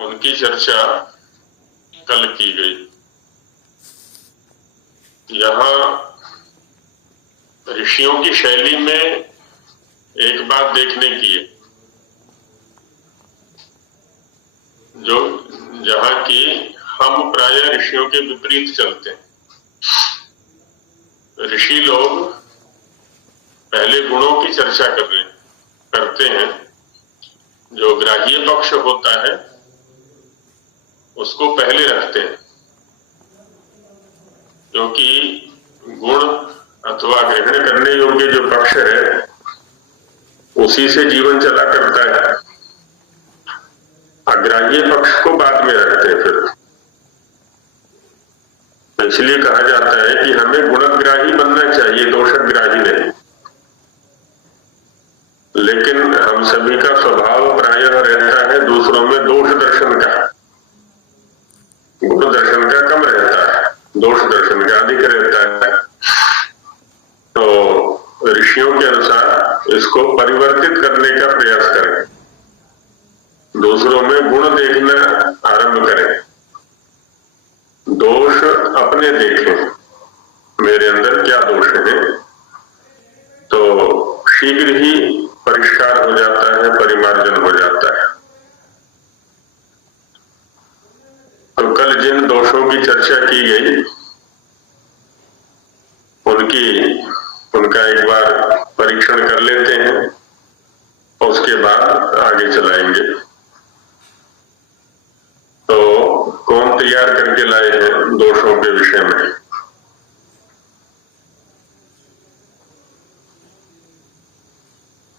उनकी चर्चा कल की गई। यहाँ ऋषियों की शैली में एक बात देखने की है, जो जहाँ की हम प्राय ऋषियों के विपरीत चलते हैं। ऋषि लोग पहले गुणों की चर्चा करते हैं। जो ग्राह्य पक्ष होता है उसको पहले रखते हैं, क्योंकि गुण अथवा ग्रहण करने योग्य जो पक्ष है उसी से जीवन चला करता है। अग्राह्य पक्ष को बाद में रखते हैं। फिर इसलिए कहा जाता है कि हमें गुणग्राही बनना चाहिए, दोषग्राही नहीं। लेकिन हम सभी का स्वभाव प्रायः रहता है दूसरों में दोष दर्शन का। गुण दर्शन का कम रहता है, दोष दर्शन का अधिक रहता है। तो ऋषियों के अनुसार इसको परिवर्तित करने का प्रयास करें, दूसरों में गुण देखना आरंभ करें, दोष अपने देखें, मेरे अंदर क्या दोष है, तो शीघ्र ही परिष्कार हो जाता है, परिमार्जन हो जाता है। तो कल जिन दोषों की चर्चा की गई उनका एक बार परीक्षण कर लेते हैं और उसके बाद आगे चलाएंगे। तो कौन तैयार करके लाए हैं दोषों के विषय में?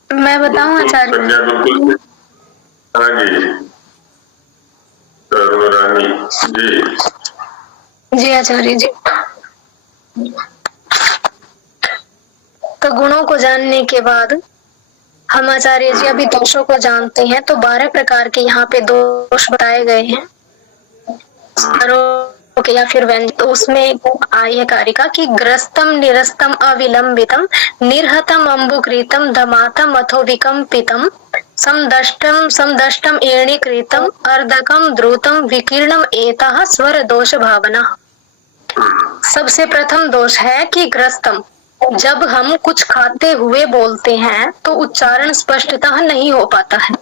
मैं बताऊं आचार्य? संज्ञा बिल्कुल। हाँ जी, रानी जी। जी आचार्य जी। तो गुणों को जानने के बाद हम आचार्य जी अभी दोषों को जानते हैं। तो 12 प्रकार के यहाँ पे दोष बताए गए हैं या फिर व्यंजन। तो उसमें आई है कारिका कि ग्रस्तम निरस्तम अविलंबितम निर्हतम अम्बुकृतम धमातम अथो विकम्पितम समदष्टम एणीकृतम अर्धकम द्रुतम विकीर्णम एतः स्वर दोष भावना। सबसे प्रथम दोष है कि ग्रस्तम, जब हम कुछ खाते हुए बोलते हैं तो उच्चारण स्पष्टतः नहीं हो पाता है।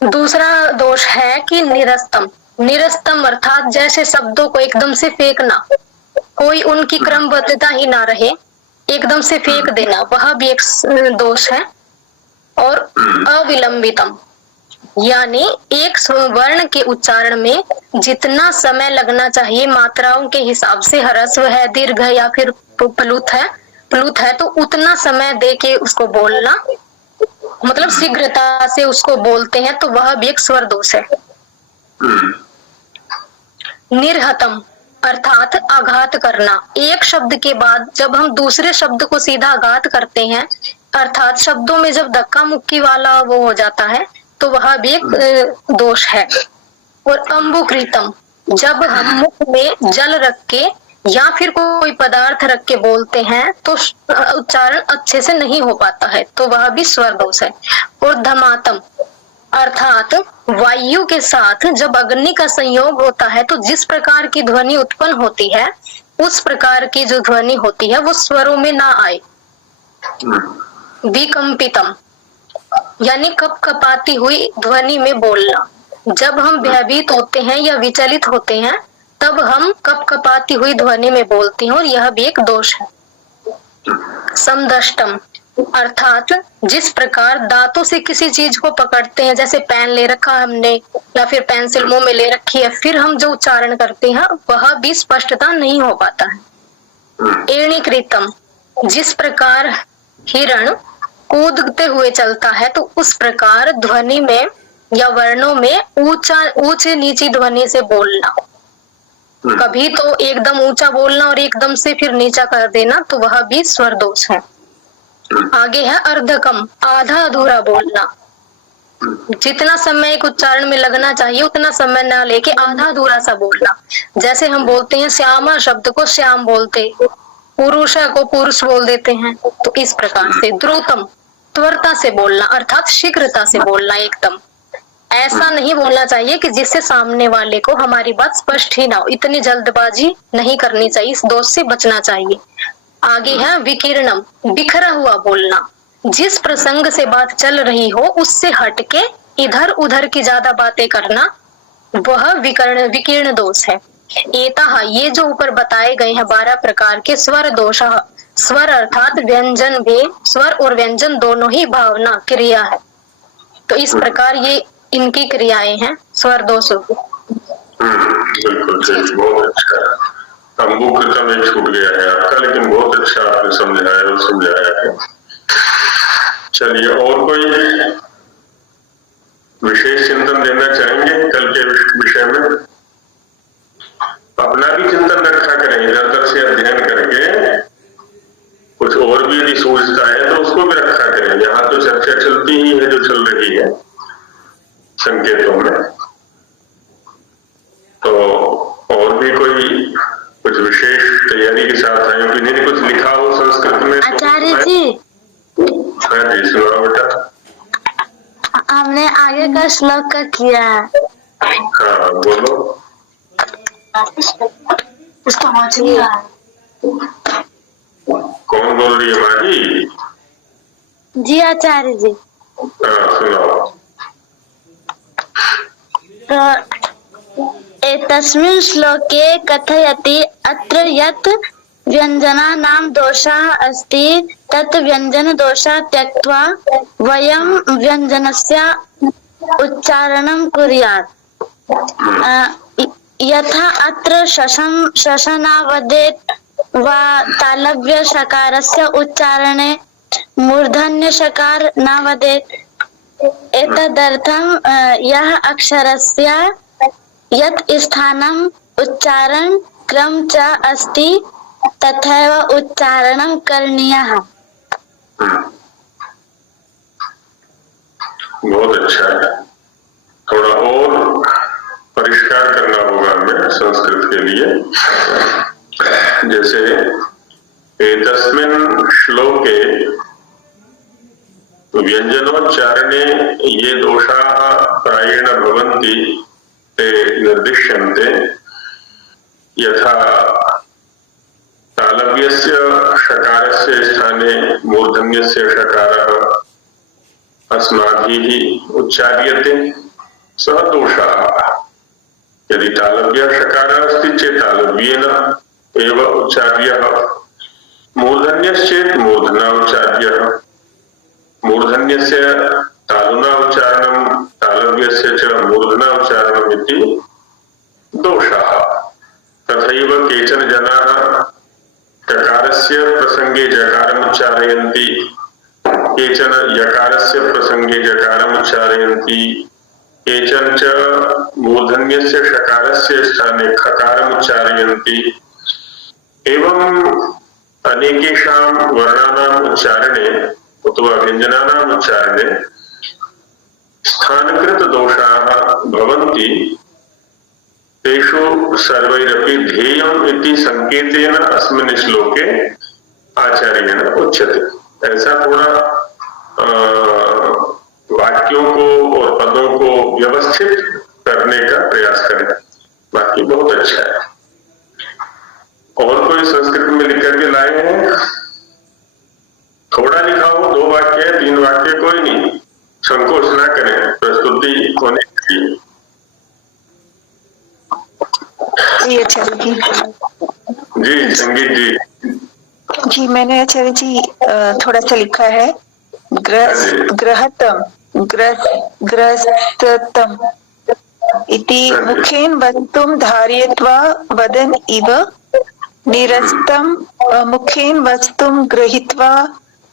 दूसरा दोष है कि निरस्तम, निरस्तम अर्थात जैसे शब्दों को एकदम से फेंकना, कोई उनकी क्रमबद्धता ही ना रहे, एकदम से फेंक देना, वह भी एक दोष है। और अविलंबितम, यानी एक वर्ण के उच्चारण में जितना समय लगना चाहिए मात्राओं के हिसाब से, ह्रस्व है, दीर्घ है या फिर प्लुत है तो उतना समय दे के उसको बोलना, मतलब शीघ्रता से उसको बोलते हैं, तो वह भी एक स्वर दोष है। निर्हतम अर्थात आघात करना, एक शब्द के बाद जब हम दूसरे शब्द को सीधा आघात करते हैं, अर्थात शब्दों में जब धक्का मुक्की वाला वो हो जाता है, तो वह भी एक दोष है। और अम्बुकृतम, जब हम मुख में जल रख के या फिर कोई पदार्थ रख के बोलते हैं तो उच्चारण अच्छे से नहीं हो पाता है, तो वह भी स्वर दोष है। और धमातम अर्थात वायु के साथ जब अग्नि का संयोग होता है तो जिस प्रकार की ध्वनि उत्पन्न होती है, उस प्रकार की जो ध्वनि होती है वो स्वरों में ना आए। विकम्पितम यानी कपकपाती हुई ध्वनि में बोलना, जब हम भयभीत होते हैं या विचलित होते हैं तब हम कपकपाती हुई ध्वनि में बोलते हैं, और यह भी एक दोष है। समदष्टम अर्थात जिस प्रकार दांतों से किसी चीज को पकड़ते हैं, जैसे पेन ले रखा हमने या फिर पेंसिल मुंह में ले रखी है, फिर हम जो उच्चारण करते हैं वह भी स्पष्टता नहीं हो पाता है। एणीकृतम, जिस प्रकार हिरण कूदते हुए चलता है तो उस प्रकार ध्वनि में या वर्णों में ऊंची नीची ध्वनि से बोलना, कभी तो एकदम ऊंचा बोलना और एकदम से फिर नीचा कर देना, तो वह भी स्वर दोष है। आगे है अर्धकम, आधा अधूरा बोलना, जितना समय एक उच्चारण में लगना चाहिए उतना समय ना लेके आधा अधूरा सा बोलना। जैसे हम बोलते हैं श्यामा शब्द को श्याम बोलते, पुरुषा को पुरुष बोल देते हैं, तो इस प्रकार से। द्रुतम त्वरता से बोलना अर्थात शीघ्रता से बोलना एकदम। ऐसा नहीं बोलना चाहिए कि जिससे सामने वाले को हमारी बात स्पष्ट ही ना हो। इतनी जल्दबाजी नहीं करनी चाहिए, इस दोष से बचना चाहिए। आगे है विकीर्णम, बिखरा हुआ बोलना। जिस प्रसंग से बात चल रही हो उससे हटके इधर उधर की ज्यादा बातें करना, वह विकीर्ण दोष है। एतः, ये जो ऊपर बताए गए हैं 12 प्रकार के स्वर दोष, स्वर अर्थात व्यंजन भी, स्वर और व्यंजन दोनों ही भावना क्रिया है। तो इस प्रकार ये इनकी क्रियाएं हैं स्वर दोषों की। बिल्कुल ठीक, बहुत अच्छा। अंगूकृतम एक छूट गया है आपका, लेकिन बहुत अच्छा आपने समझाया और समझाया है। चलिए, और कोई विशेष चिंतन देना चाहेंगे कल के विषय में? अपना भी चिंतन रखा करें, इधर उधर से अध्ययन करके कुछ और भी यदि सोचता है तो उसको भी रखा करें। यहाँ तो चर्चा चलती ही है जो चल रही है संकेतों में, तो और भी कोई कुछ विशेष तैयारी के साथ आए, किसी ने कुछ लिखा हो संस्कृत में? आचार्य जी, हाँ जी, सुनाओ बेटा। हमने आगे का श्लोक का किया है। हाँ बोलो। उसका समझ नहीं आ रहा। कौन बोल रही है? माही जी आचार्य जी। हाँ सुनाओ। एतस्मिन् श्लोके कथयति अत्र यत् व्यञ्जनानां दोषः अस्ति, तत् व्यञ्जनदोषः त्यक्त्वा वयं व्यञ्जनस्य उच्चारणं कुर्यात्। यथा अत्र शशनावदेत् वा तालव्यषकारस्य उच्चारणे मूर्धन्यषकार न वदेत्। एतदर्थं यः अक्षरस्य यत् स्थानम् उच्चारण क्रम च अस्ति तथैव उच्चारणं करणीयः। बहुत अच्छा है। थोड़ा और परिष्कार करना होगा हमें संस्कृत के लिए। जैसे एतस्मिन् श्लोके व्यंजनोच्चारणे ये दोषाः प्रायेण भवन्ति ते निर्दिश्यन्ते। यथा तालव्यस्य षकारस्य स्थाने मूर्धन्यस्य षकारः अस्माभिः उच्चार्यते, सः दोषः। यदि तालव्यः षकारः अस्ति चेत् तालव्येन एव उच्चार्यः, मूर्धन्यश्चेत् मूर्धना उच्चार्यः, मूर्धन्यस्य तालुना उच्चारणं तालव्यस्य च मूर्धना उच्चारणम् इति दोषः। तथैव केचन जनाः टकारस्य प्रसंगे जकारम् उच्चारयन्ति, केचन यकारस्य प्रसंगे जकारम् उच्चारयन्ति, केचन च मूर्धन्यस्य षकारस्य स्थाने खकारम् उच्चारयन्ति। एवं अनेकेषां वर्णानाम् उच्चारणे अथवा व्यञ्जनानाम् उच्चारणे स्थानकृत दोषाः भवन्ति। तेषु सर्वैरपि ध्येयम् इति संकेतेन अस्मिन् श्लोके आचार्येण उच्यते। ऐसा थोड़ा वाक्यों को और पदों को व्यवस्थित करने का प्रयास करें। बाकी बहुत अच्छा है। और कोई संस्कृत में लिख करके लाए हैं? थोड़ा लिखा हो, 2 वाक्य 3 वाक्य, कोई नहीं, संकोच ना करें प्रस्तुति होने के लिए। जी संगीत जी। जी मैंने आचार्य जी थोड़ा सा लिखा है। ग्रहतम ग्रस्ततम इति मुखेन वस्तुं धारयित्वा वदन् इव, निरस्तं मुखेन वस्तुं गृहीत्वा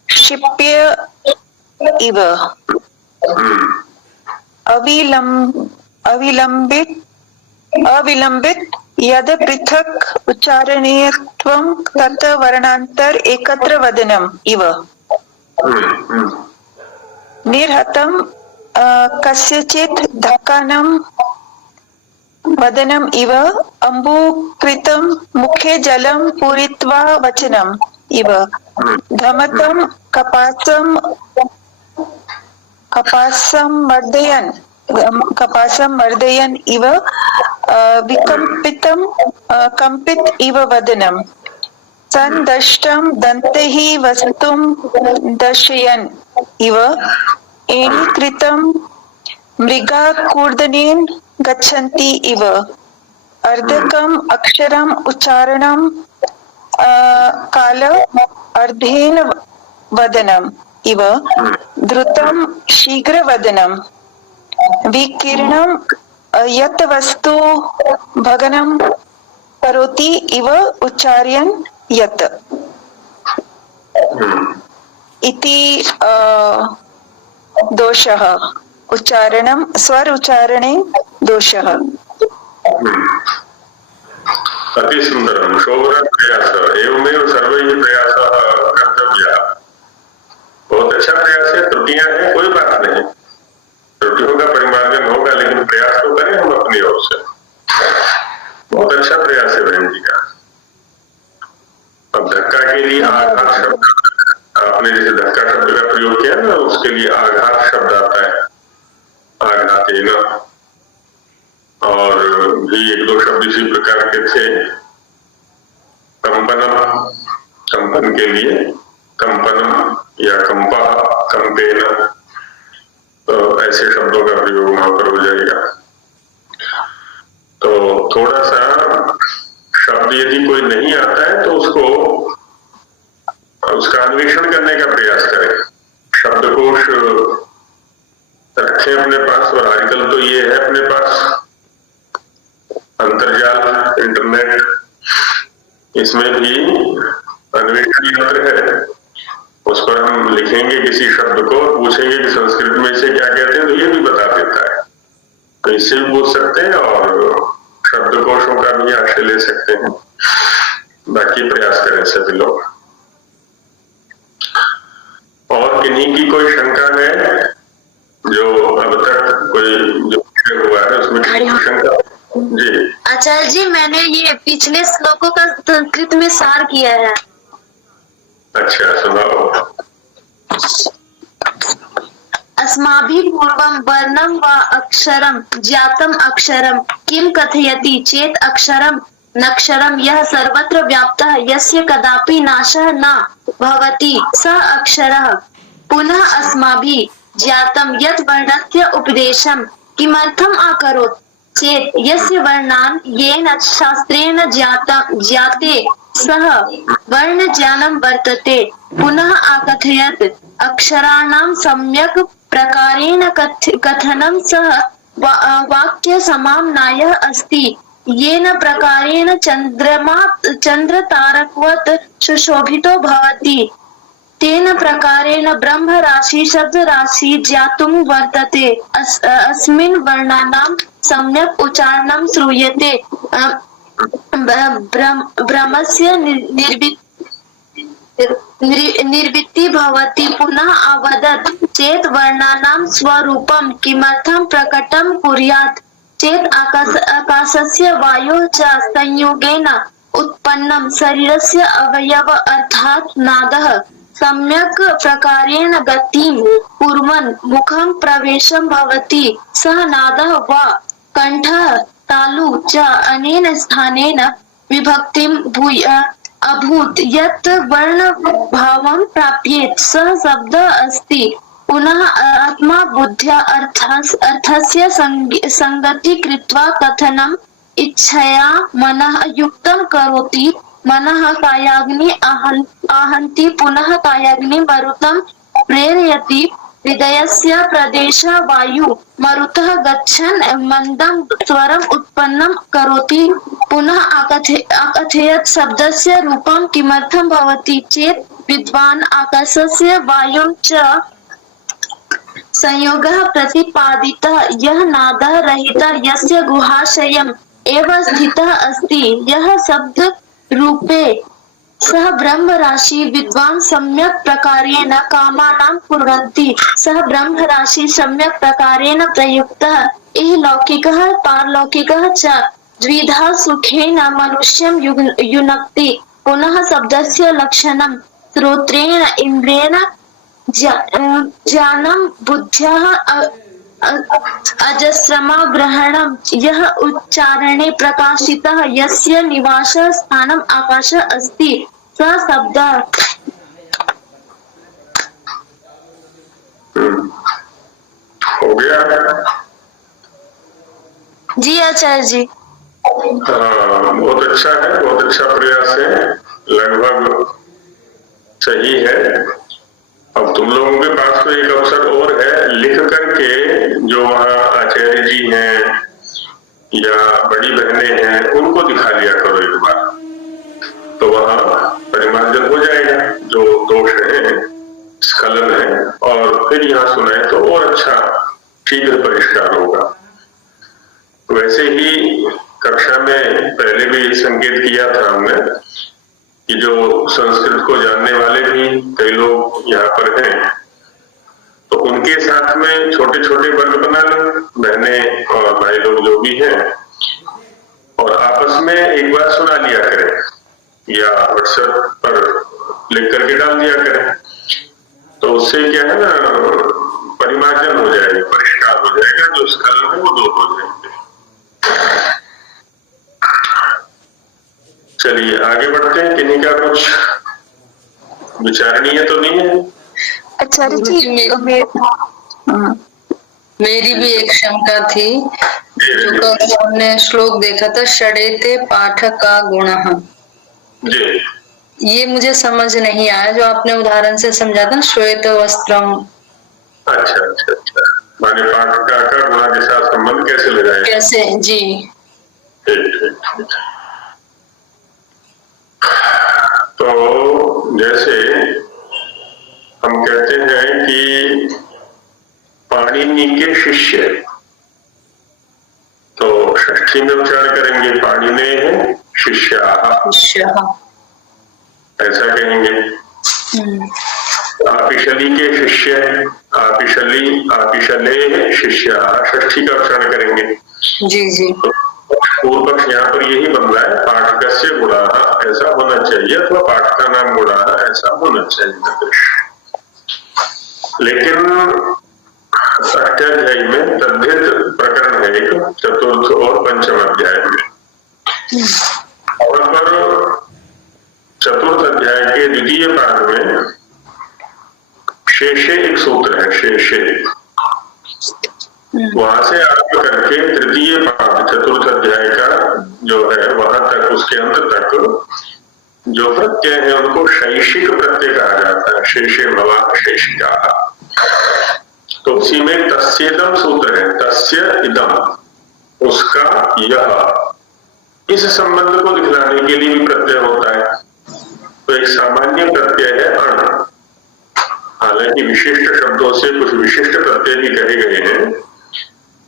क्षिप्य इव, अविलंबित यद पृथक उच्चारणीयत्वं तत् वर्णान्तर एकत्र वदनम् इव, निर्हतं कस्यचित् धक्कानं वदनम् इव, अम्बुकृतं मुखे जलं पूरित्वा वचनम् इव, धमतं कपासं वर्धयन् कपासं मर्दयन् इव विकम्पितं कम्पित इव वदनम् सन्दष्टं दन्तैः वस्तुं दर्शयन् इव एणीकृतं मृगाकूर्दनेन गच्छन्ति इव अर्धकम् अक्षरम् उच्चारणं काल अर्धेन वदनम् इव द्रुतं शीघ्रवदनम् विकीर्णं यत् वस्तु भग्नं करोति इव उच्चार्यन् यत् इति दोषः उच्चारणं स्वर उच्चारणे दोषः। अति सुंदरम शोभन प्रयास एवमेव सर्वैः प्रयासः कर्तव्यः। बहुत अच्छा प्रयास है, त्रुटियां हैं कोई बात नहीं, त्रुटियों का परिमार्जन होगा, लेकिन प्रयास तो करें हम अपनी ओर से। बहुत अच्छा प्रयास है बहन जी का। अब धक्का के लिए आघात शब्द आपने जैसे धक्का शब्द का प्रयोग किया ना, उसके लिए आघात शब्द आता है, आघातेन, और भी एक दो शब्द इसी प्रकार के थे। कंपनम, कंपन के लिए कंपनम या कंपा, कंपेन, तो ऐसे शब्दों का प्रयोग वहां पर हो जाएगा। तो थोड़ा सा शब्द यदि कोई नहीं आता है तो उसका अन्वेषण करने का प्रयास करें, शब्दकोश रखें अपने पास। और आजकल तो ये है अपने पास अंतर्जाल, इंटरनेट, इसमें भी अन्वेषण यंत्र है, उस पर हम लिखेंगे किसी शब्द को, पूछेंगे कि संस्कृत में इसे क्या कहते हैं, तो ये भी बता देता है। तो इससे भी पूछ सकते हैं और शब्दकोशों का भी आश्रय ले सकते हैं। बाकी प्रयास करें सभी लोग। और किन्हीं की कोई शंका है जो अब तक कोई जो हुआ है उसमें शंका? जी आचार्य जी, मैंने ये पिछले श्लोकों का संस्कृत में सार किया है। अच्छा सुनाओ। अस्माभिः पूर्वं वर्णं वा अक्षरं ज्ञातम् अक्षरं किं कथयति चेत् अक्षरं नक्षरं यः सर्वत्र व्याप्तः यस्य कदापि नाशः न भवति सः अक्षरः। पुनः अस्माभिः ज्ञातं यत् वर्णस्य उपदेशं किमर्थम् अकरोत् चेत् यस्य वर्णान् येन शास्त्रेण ज्ञाते सः वर्णज्ञानं वर्तते। पुनः अकथयत् अक्षराणां सम्यक् प्रकारेण कथनं सः वाक्यसमाम्नायः अस्ति। येन प्रकारेण चन्द्रमा चन्द्रतारकवत् सुशोभितो भवति तेन प्रकारेण ब्रह्मराशि शब्दराशि ज्ञातुं वर्तते। अस्मिन् वर्णानां सम्यक् उच्चारणं श्रूयते। ब्रह्मस्य निर्वृत्ति भवति। पुनः अवदत् चेत् वर्णानां स्वरूपं किमर्थं प्रकटं कुर्यात् चेत् आकाशस्य वायोः च संयोगेन उत्पन्नं शरीरस्य अवयव अर्थात् नादः सम्यक् प्रकारेण गतिं कुर्वन् मुखं प्रवेशं भवति। सः नादः वा कण्ठः तालु च अनेन स्थानेन विभक्तिं भूय अभूत् यत् वर्णभावं प्राप्येत् सः शब्दः अस्ति। पुनः आत्मा बुद्ध्या अर्थस्य संगति कृत्वा कथनम् इच्छया मनः युक्तं करोति। मनः कायाग्नि आहन्ति पुनः कायाग्नि मरुतं प्रेरयति। हृदयस्य प्रदेशः वायु मरुतः गच्छन् मन्दं स्वरम् उत्पन्नं करोति। पुनः अकथयत् शब्दस्य रूपं किमर्थं भवति चेत् विद्वान् आकाशस्य वायुं च संयोगः प्रतिपादितः यः नादः रहितः यस्य गुहाशयम् एव स्थितः अस्ति यः शब्द रूपे सः ब्रह्म राशि विद्वान् सम्यक् प्रकारेण कामानां कुर्वन्ति। सः ब्रह्म राशि सम्यक् प्रकारेण प्रयुक्तः इह लौकिकः पारलौकिकः च द्विधा सुखेन मनुष्यं युनक्ति। पुनः शब्दस्य लक्षणं श्रोत्रेण इन्द्रियेण ज्ञानं बुद्ध्या अजस्रमा ग्रहणम यह उच्चारणे प्रकाशितः यस्य निवास स्थानम आकाश अस्ति स शब्द। हो गया? जी आचार्य जी। हाँ, बहुत अच्छा है, बहुत अच्छा प्रयास है, लगभग सही है। अब तुम लोगों के पास तो एक अवसर और है, लिख करके जो वहाँ आचार्य जी हैं या बड़ी बहनें हैं उनको दिखा लिया करो एक बार, तो वहाँ परिमार्जन हो जाएगा जो दोष है, स्खलन है, और फिर यहाँ सुनाए तो और अच्छा शीघ्र परिष्कार होगा। वैसे ही कक्षा में पहले भी संकेत किया था हमने कि जो संस्कृत को जानने वाले भी कई लोग यहाँ पर हैं, तो उनके साथ में छोटे छोटे वर्ग बना लें, बहनें और भाई लोग जो भी हैं, और आपस में एक बार सुना लिया करें या व्हाट्सएप पर लिख करके डाल दिया करें। तो उससे क्या है ना, परिमार्जन हो जाएगा, परिष्कार हो जाएगा, जो स्खलन है वो दूर हो जाएंगे। चलिए आगे बढ़ते हैं। किन्हीं का कुछ विचारणीय तो नहीं है? आचार्य जी मेरी भी एक शंका थी, जो कल हमने श्लोक देखा था, षडेते पाठ का गुण, जी ये मुझे समझ नहीं आया जो आपने उदाहरण से समझा था, श्वेत वस्त्रम। अच्छा अच्छा अच्छा, माने पाठका का गुणा के साथ संबंध कैसे लगाए? कैसे? जी ठीक ठीक ठीक। तो जैसे हम कहते हैं कि पाणिनि के शिष्य, तो षष्ठी में उच्चार करेंगे पाणिने शिष्याः, ऐसा कहेंगे। आपिशली के शिष्य, आपिशली आपिशले शिष्याः, षष्ठी का उच्चारण करेंगे। जी जी। पूर्व पक्ष यहाँ पर यही बन रहा है, पाठकस्य गुणाः ऐसा होना चाहिए, अथवा पाठका नाम गुणाः ऐसा होना चाहिए। लेकिन अष्टाध्यायी में तद्धित प्रकरण है एक, चतुर्थ और पंचम अध्याय में, और पर चतुर्थ अध्याय के द्वितीय पाठ में शेषे एक सूत्र है, शेषे, वहां से आरंभ करके तृतीय पाठ चतुर्थ अध्याय का जो है वहां तक, उसके अंत तक जो प्रत्यय है उनको शैषिक प्रत्यय कहा जाता है, शेषे भवा शेषिका। तो उसी में तस्येदम सूत्र है, तस्य इदम, उसका यह, इस संबंध को दिखलाने के लिए भी प्रत्यय होता है। तो एक सामान्य प्रत्यय है अण, हालांकि विशिष्ट शब्दों से कुछ विशिष्ट प्रत्यय भी कहे गए हैं,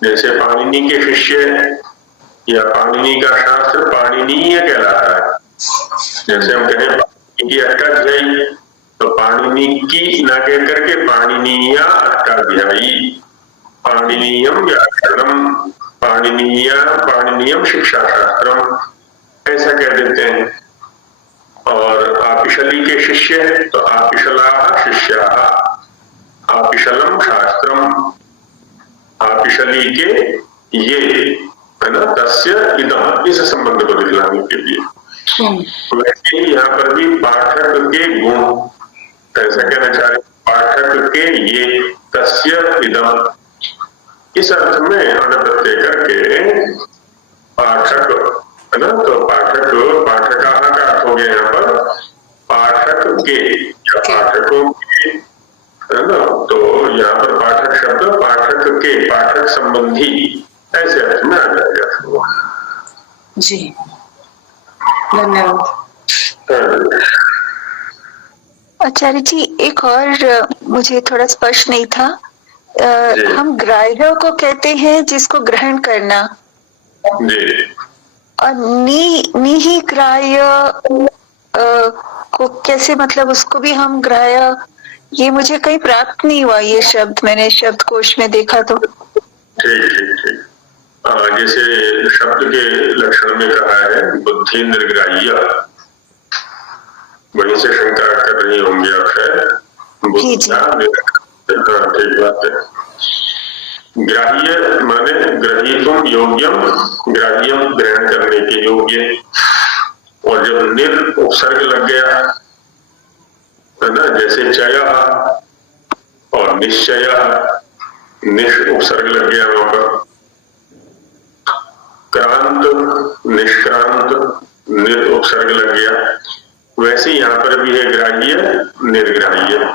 जैसे पाणिनि के शिष्य या पाणिनि का शास्त्र पाणिनीय कहलाता है। जैसे हम कहें पाणिनि की अष्टाध्यायी, तो पाणिनि की ना कह करके पाणिनीया अष्टाध्यायी, पाणिनीयम व्याकरणम, पाणिनीयम शिक्षा शास्त्रम, ऐसा कह देते हैं। और आपिशली के शिष्य है तो आपिशला शिष्या, आपिशलम शास्त्रम, आपिशली के ये, है ना, तस्य इदम, इस संबंध को दिखलाने के लिए। वैसे ही यहाँ पर भी पाठक के गुण, ऐसा कहना चाह रहे, पाठक के ये, तस्य इदम, इस अर्थ में अण प्रत्यय करके पाठक, है ना, तो पाठक, पाठका का अर्थ हो गया यहाँ पर पाठक के या पाठकों के, है ना, तो यहाँ पर पाठक शब्द पाठक के, पाठक संबंधी, ऐसे अर्थ में आ जाएगा। जी धन्यवाद। आचार्य जी एक और मुझे थोड़ा स्पष्ट नहीं था, हम ग्राह्य को कहते हैं जिसको ग्रहण करना, जी, और निहि ग्राह्य को कैसे, मतलब उसको भी हम ग्राह्य, ये मुझे कहीं प्राप्त नहीं हुआ ये शब्द, मैंने शब्दकोश में देखा तो। ठीक ठीक ठीक। जैसे शब्द के लक्षण में कहा है बुद्धि निर्ग्राह्य, वहीं से शंका कर रही होंगी आप शायद, बुद्धिया, ठीक बात है। ग्राह्य माने ग्रहीतुम योग्यम, ग्राह्यम ग्रहण करने के योग्य। और जब निर उपसर्ग लग गया है ना, जैसे चय और निश्चय, निश उपसर्ग लग गया वहां पर, क्रांत निष्क्रांत निर उपसर्ग लग गया, वैसे यहाँ पर भी है ग्राह्य निर्ग्राह्य।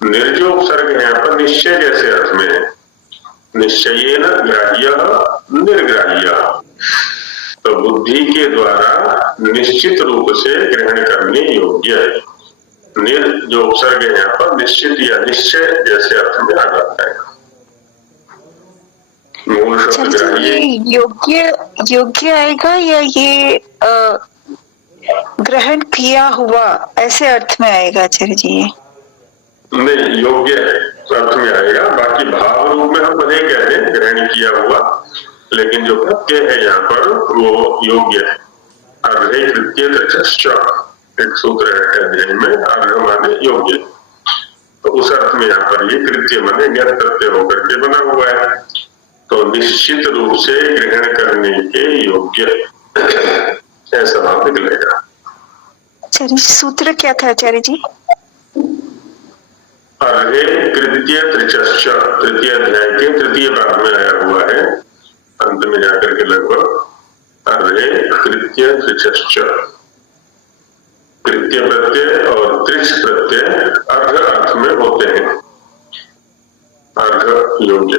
निर जो उपसर्ग है यहाँ पर निश्चय जैसे अर्थ में है, निश्चयेन ग्राह्य निर्ग्राह्य, तो बुद्धि के द्वारा निश्चित रूप से ग्रहण करने योग्य है। निर जो उपसर्ग है यहाँ पर निश्चित या निश्चय जैसे अर्थ में आ जाता है। मूल शब्द ग्राह्य योग्य योग्य आएगा या ये ग्रहण किया हुआ ऐसे अर्थ में आएगा आचार्य जी? ये नहीं, योग्य अर्थ में आएगा। बाकी भाव रूप में हम भले कह दें ग्रहण किया हुआ, लेकिन जो प्रत्यय है यहाँ पर वो योग्य है। अर्घ कृत्य एक सूत्र है अध्ययन में, अर्घ माने योग्य, तो उस अर्थ में यहाँ पर ये कृत्य माने ज्ञात प्रत्यय होकर के बना हुआ है, तो निश्चित रूप से ग्रहण करने के योग्य ऐसा भाव निकलेगा। आचार्य सूत्र क्या था आचार्य जी? अर्घे कृत्य त्रिचश्च, तृतीय अध्याय के तृतीय भाग में आया हुआ है, अंत में जाकर के लगभग अर्घे कृत्य त्रिचश्च, कृत्य प्रत्यय और त्रिच प्रत्यय अर्घ अर्थ में होते हैं, अर्घ योग्य।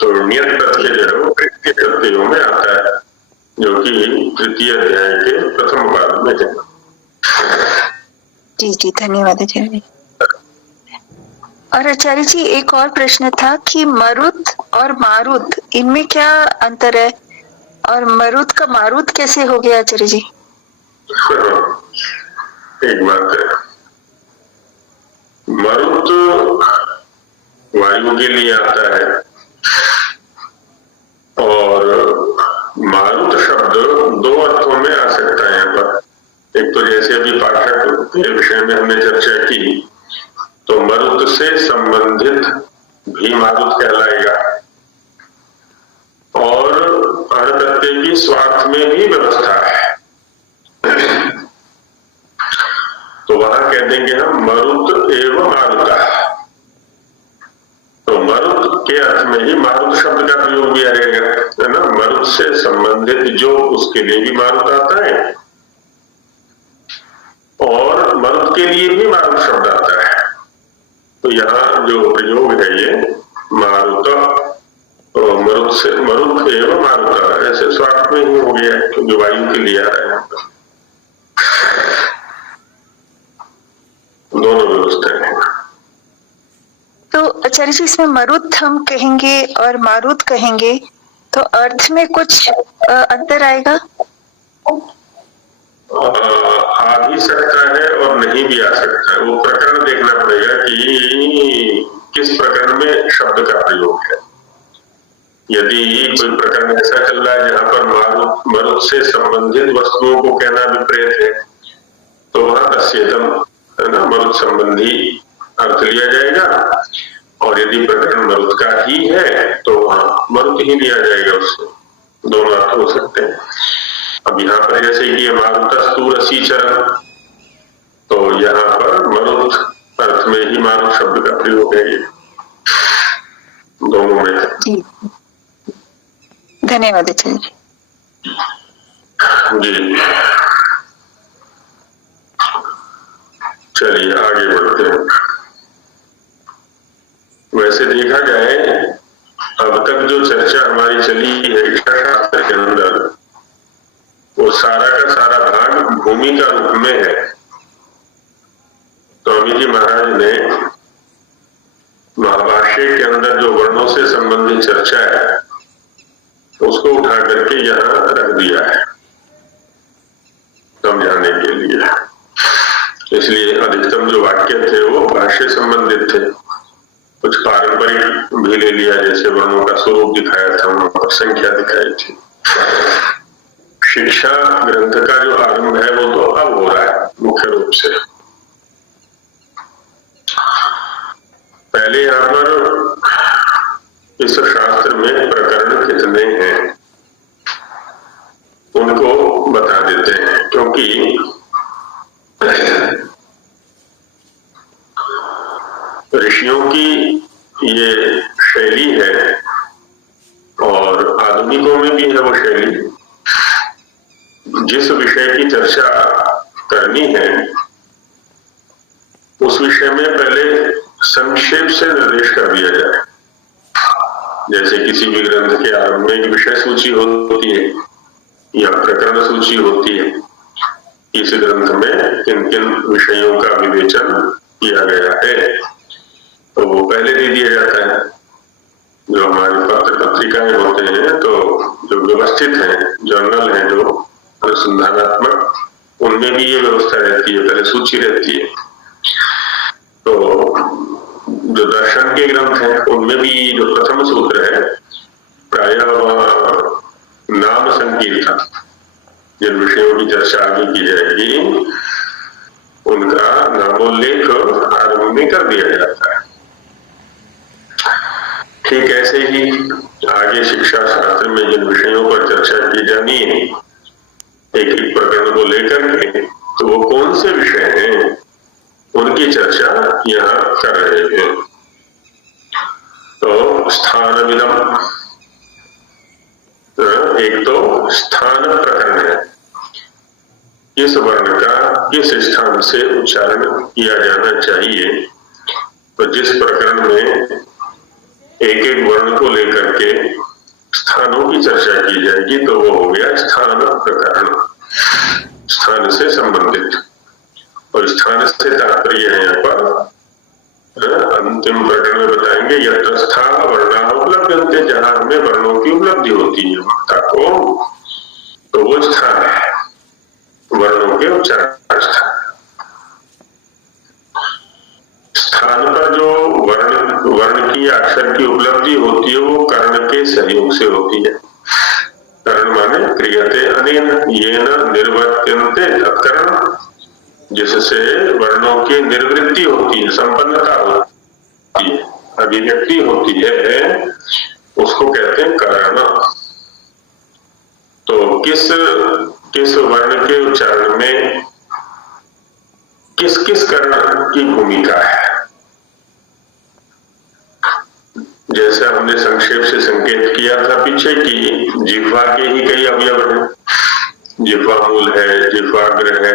तो नियत प्रत्यय जो है वो कृत्य प्रत्ययों में आता है, जो कि तृतीय अध्याय के प्रथम भाग में है। जी जी, धन्यवाद आचार्य जी। और आचार्य जी एक और प्रश्न था कि मरुत और मारुत इनमें क्या अंतर है, और मरुत का मारुत कैसे हो गया आचार्य जी? एक बात है, मरुत वायु के लिए आता है और मारुत शब्द दो अर्थों में आ सकता है यहाँ पर। एक तो जैसे अभी पाठक के विषय में हमने चर्चा की, तो मरुत से संबंधित भी मारुत कहलाएगा, और अण प्रत्यय की स्वार्थ में भी व्यवस्था है, तो वहां कह देंगे हम मरुत एवं मारुता। तो मरुत के अर्थ में ही मारुत शब्द का प्रयोग भी आएगा, है ना। मरुत से संबंधित जो, उसके लिए भी मारुत आता है, और मरुत के लिए भी मारुत शब्द आता है। तो यहाँ जो प्रयोग है ये मारुत, मरुत से मरुत एवं मारुता, ऐसे स्वार्थ में ही हो गया है, क्योंकि वायु के लिए आ रहा है यहाँ पर। दोनों व्यवस्था है। तो आचार्य जी इसमें मरुत हम कहेंगे और मारुत कहेंगे, तो अर्थ में कुछ अंतर आएगा? आ भी सकता है और नहीं भी आ सकता है, वो प्रकरण देखना पड़ेगा कि किस प्रकरण में शब्द का प्रयोग है। यदि कोई प्रकरण ऐसा चल रहा है जहां पर मरुत से संबंधित वस्तुओं को कहना विपरीत है, तो वहां तस्येदम, है ना, मरुत संबंधी अर्थ लिया जाएगा, और यदि प्रकरण मरुत का ही है तो वहां मरुत ही लिया जाएगा, उससे दोनों अर्थ हो सकते हैं। अब यहाँ पर जैसे कि मारुतस्तु रसीचरण, तो यहाँ पर मरुत अर्थ में ही मारुत शब्द का प्रयोग है, ये दोनों में। जी धन्यवाद आचार्य जी। चलिए आगे बढ़ते हैं। वैसे देखा जाए अब तक जो चर्चा हमारी चली है इच्छा शास्त्र के अंदर, वो सारा का सारा भाग भूमि का रूप में है। स्वामी जी महाराज ने महाभाष्य के अंदर जो वर्णों से संबंधित चर्चा है उसको उठा करके यहाँ रख दिया है समझाने के लिए। इसलिए अधिकतम जो वाक्य थे वो भाष्य संबंधित थे, कुछ पारंपरिक भी ले लिया, जैसे वर्णों का स्वरूप दिखाया था, वहां पर संख्या दिखाई थी। शिक्षा ग्रंथ का जो आरंभ है वो तो अब हो रहा है मुख्य रूप से। पहले यहाँ पर इस शास्त्र में प्रकरण कितने हैं उनको बता देते हैं, क्योंकि ऋषियों की ये शैली है और आधुनिकों में भी है वो शैली। जिस विषय की चर्चा करनी है उस विषय में पहले संक्षेप से निर्देश कर दिया जाए। जैसे किसी भी ग्रंथ के आरंभ में एक विषय सूची होती है या प्रकरण सूची होती है, इस ग्रंथ में किन किन विषयों का विवेचन किया गया है तो वो पहले दे दिया जाता है। जो हमारे पत्र पत्रिकाएं होते हैं तो जो व्यवस्थित हैं, जर्नल हैं जो अनुसंधानात्मक, उनमें भी ये व्यवस्था रहती है, पहले सूची रहती है। तो जो दर्शन के ग्रंथ हैं उनमें भी जो प्रथम सूत्र है प्रायः नाम संकीर्तन, जिन विषयों की चर्चा आगे की जाएगी उनका नामोल्लेख आरंभ में कर दिया जाता है। ठीक ऐसे ही आगे शिक्षा शास्त्र में जिन विषयों पर चर्चा की जानी है एक एक प्रकरण को लेकर के, तो वो कौन से विषय हैं उनकी चर्चा यहाँ कर रहे हैं। तो स्थान विदम, एक तो स्थान प्रकरण है, किस वर्ण का किस स्थान से उच्चारण किया जाना चाहिए। तो जिस प्रकरण में एक एक वर्ण को लेकर के स्थानों की चर्चा की जाएगी तो वो हो गया स्थान प्रकरण, स्थान से संबंधित। और स्थान से तात्पर्य है यहाँ पर अंतिम प्रकरण में बताएंगे यत्र स्था वर्णा उपलब्धन्ते, जहां हमें वर्णों की उपलब्धि होती है वक्ता को, तो वो स्थान है वर्णों के उच्चारण स्थान। स्थान पर जो वर्ण की अक्षर की उपलब्धि होती है वो कर्ण के सहयोग से होती है। कर्ण माने क्रियते अनेन येन निर्वर्त्यन्ते तत्कर्ण, जिससे वर्णों की निर्वृत्ति होती है, संपन्नता होती है, अभिव्यक्ति होती है, उसको कहते हैं कर्ण। तो किस वर्ण के उच्चारण में किस किस कर्ण की भूमिका है, जैसे हमने संक्षेप से संकेत किया था पीछे कि जिह्वा के ही कई अवयव हैं। जिह्वा मूल है, जिह्वाग्र है,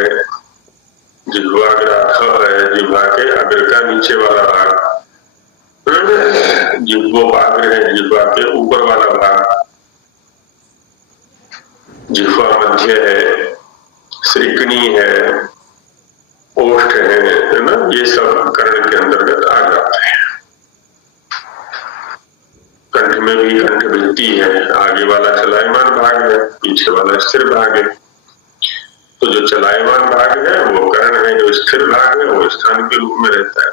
जिह्वाग्राथ है, जिह्वा के अग्र का नीचे वाला भाग, जिह्वोपाग्र है, जिह्वा के ऊपर वाला भाग, जिह्वा मध्य है, श्रीकणी है, ओष्ठ है ना, ये सब कर्ण के अंतर्गत आ जाते हैं। कंठ में भी कंठ भित्ति है, आगे वाला चलायमान भाग है, पीछे वाला स्थिर भाग है। तो जो चलायमान भाग है वो कर्ण है, जो स्थिर भाग है वो स्थान के रूप में रहता है।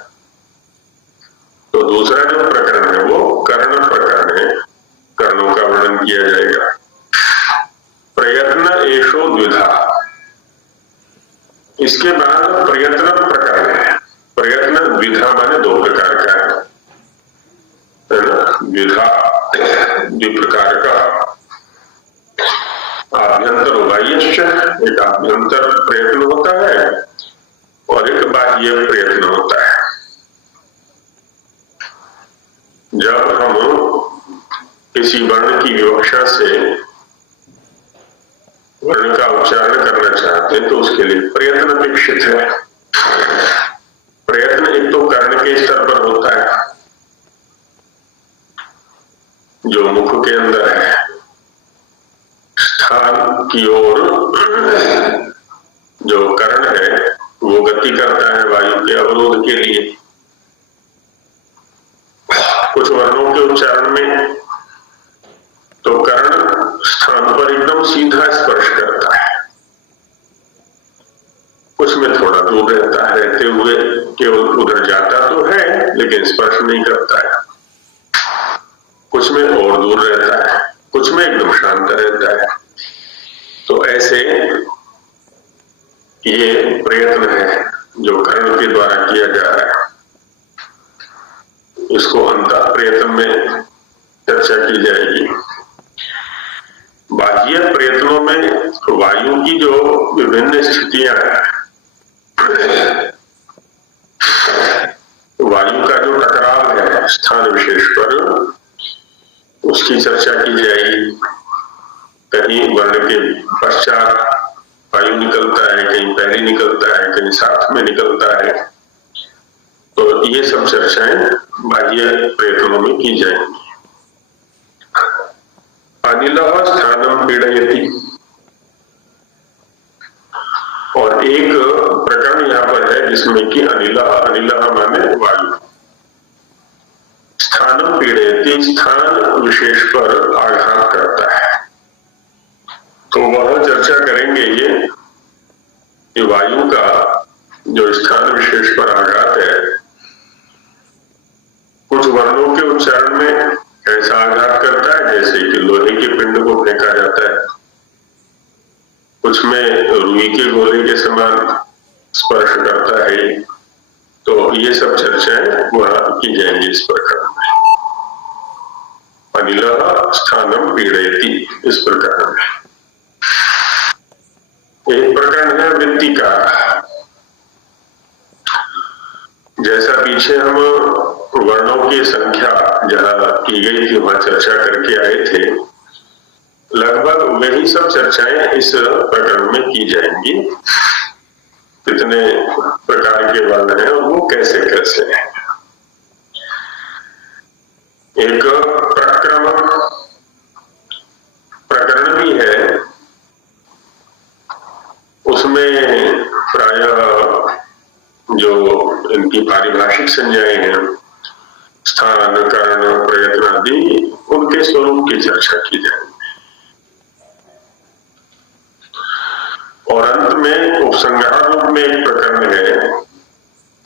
तो दूसरा जो प्रकरण है वो कर्ण प्रकरण है, कर्णों का वर्णन किया जाएगा। प्रयत्न एषो द्विधा, इसके बाद प्रयत्न प्रकरण है। प्रयत्न द्विधा माने दो प्रकार का है ना, द्विधा द्विप्रकार का। आभ्यंतर उपायश्च, एक आभ्यंतर प्रयत्न होता है और एक बाह्य प्रयत्न होता है। जब हम किसी वर्ण की विवक्षा से वर्ण का उच्चारण करना चाहते हैं तो उसके लिए प्रयत्न अपेक्षित है। प्रयत्न एक तो कर्ण के स्तर पर होता है जो मुख के अंदर है, स्थान की ओर जो कर्ण है वो गति करता है वायु के अवरोध के लिए। कुछ वर्णों के उच्चारण में तो कर्ण स्थान पर एकदम सीधा स्पर्श करता है, कुछ में थोड़ा दूर रहता है, रहते हुए केवल उधर जाता तो है लेकिन स्पर्श नहीं करता है। कुछ में और दूर रहता है, कुछ में एकदम शांत रहता है। तो ऐसे ये प्रयत्न है जो कर्ण के द्वारा किया जा रहा है। इसको अंतः प्रयत्न में चर्चा की जाएगी। बाह्य प्रयत्नों में वायु की जो विभिन्न स्थितियां हैं, वायु का जो टकराव है स्थान विशेष पर, उसकी चर्चा की जाएगी। कहीं वर्ण के पश्चात वायु निकलता है, कहीं पहले निकलता है, कहीं साथ में निकलता है। तो ये सब चर्चाएं बाह्य प्रयत्नों में की जाएंगी। अनिलः स्थानम पीड़यति, और एक प्रकरण यहाँ पर है जिसमें कि अनिलः माने वायु, स्थानम पीड़यति, स्थान विशेष पर आघात करता है। तो वह चर्चा करेंगे ये कि वायु का जो स्थान विशेष पर आघात है, कुछ वर्णों के उच्चारण में ऐसा आघात करता है जैसे कि लोहे के पिंड को फेंका जाता है, कुछ में रुई के गोले के समान स्पर्श करता है। तो ये सब चर्चाएं वहां की जाएंगी इस प्रकार में। अनिलः स्थानम पीड़यति, इस प्रकार में। एक प्रकरण है वृत्ति का। जैसा पीछे हम वर्णों की संख्या जहां की गई थी वहां चर्चा करके आए थे, लगभग वही सब चर्चाएं इस प्रकरण में की जाएंगी। कितने प्रकार के वर्ण हैं और वो कैसे कैसे हैं। एक प्रक्रमक प्रकरण भी है, उसमें प्रायः जो इनकी पारिभाषिक संज्ञाएं हैं, स्थान, कर्ण, प्रयत्न आदि, उनके स्वरूप की चर्चा की जाएगी। और अंत में उपसंहार रूप में एक प्रकरण है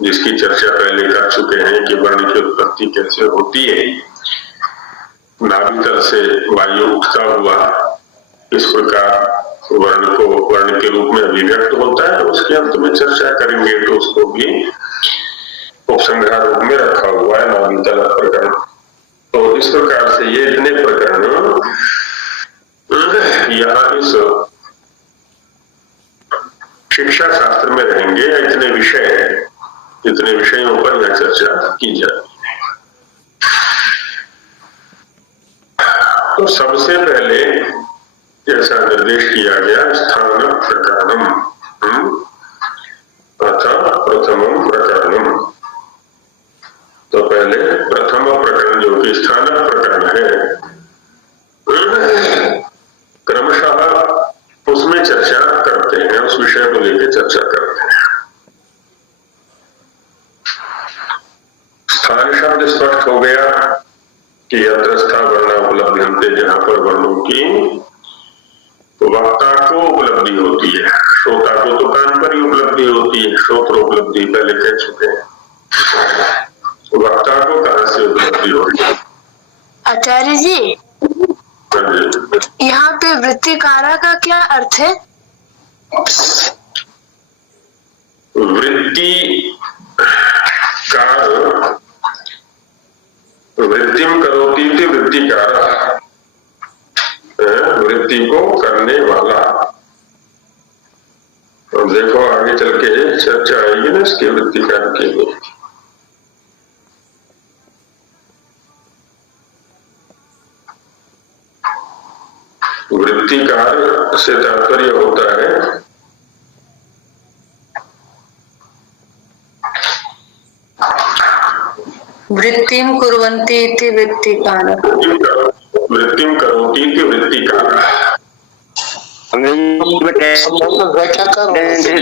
जिसकी चर्चा पहले कर चुके हैं कि वर्ण की उत्पत्ति कैसे होती है। नाभितल से वायु उठता हुआ इस प्रकार वर्ण के रूप में अभिव्यक्त होता है, तो उसके अंत में चर्चा करेंगे। तो उसको भी उपसंहार रूप में रखा हुआ है नाभितल प्रकरण। तो इस प्रकार से ये इतने प्रकरण यहाँ इस शिक्षा शास्त्र में रहेंगे। इतने विषयों पर यह चर्चा की जाएगी। तो सबसे पहले जैसा निर्देश किया गया, स्थान प्रकरणम, अतः प्रथमम प्रकरणम। तो पहले प्रथम प्रकरण जो कि स्थान प्रकरण है, क्रमशः उसमें चर्चा करते हैं, उस विषय को लेकर चर्चा करते हैं। स्थान शब्द स्पष्ट हो गया कि यत्रस्था वर्ण उपलब्धन्ते, जहां पर वर्णों की वक्ता को उपलब्धि होती है। श्रोता को तो कान पर ही उपलब्धि होती है, श्रोत्र उपलब्धि पहले कह चुके हैं। वक्ता को कहां से उपलब्धि होगी? आचार्य जी, यहाँ पे वृत्तिकारा का क्या अर्थ है? वृत्ति कार, वृत्तिम करोति इति वृत्तिकारा, वृत्ति को करने वाला। और देखो आगे चल के चर्चा आएगी ना इसके वृत्तिकार के लिए। वृत्तिकार से तात्पर्य होता है वृत्तिम कुर्वन्ति इति वृत्तिकार, वृत्तिम करोति इति वृत्तिकार।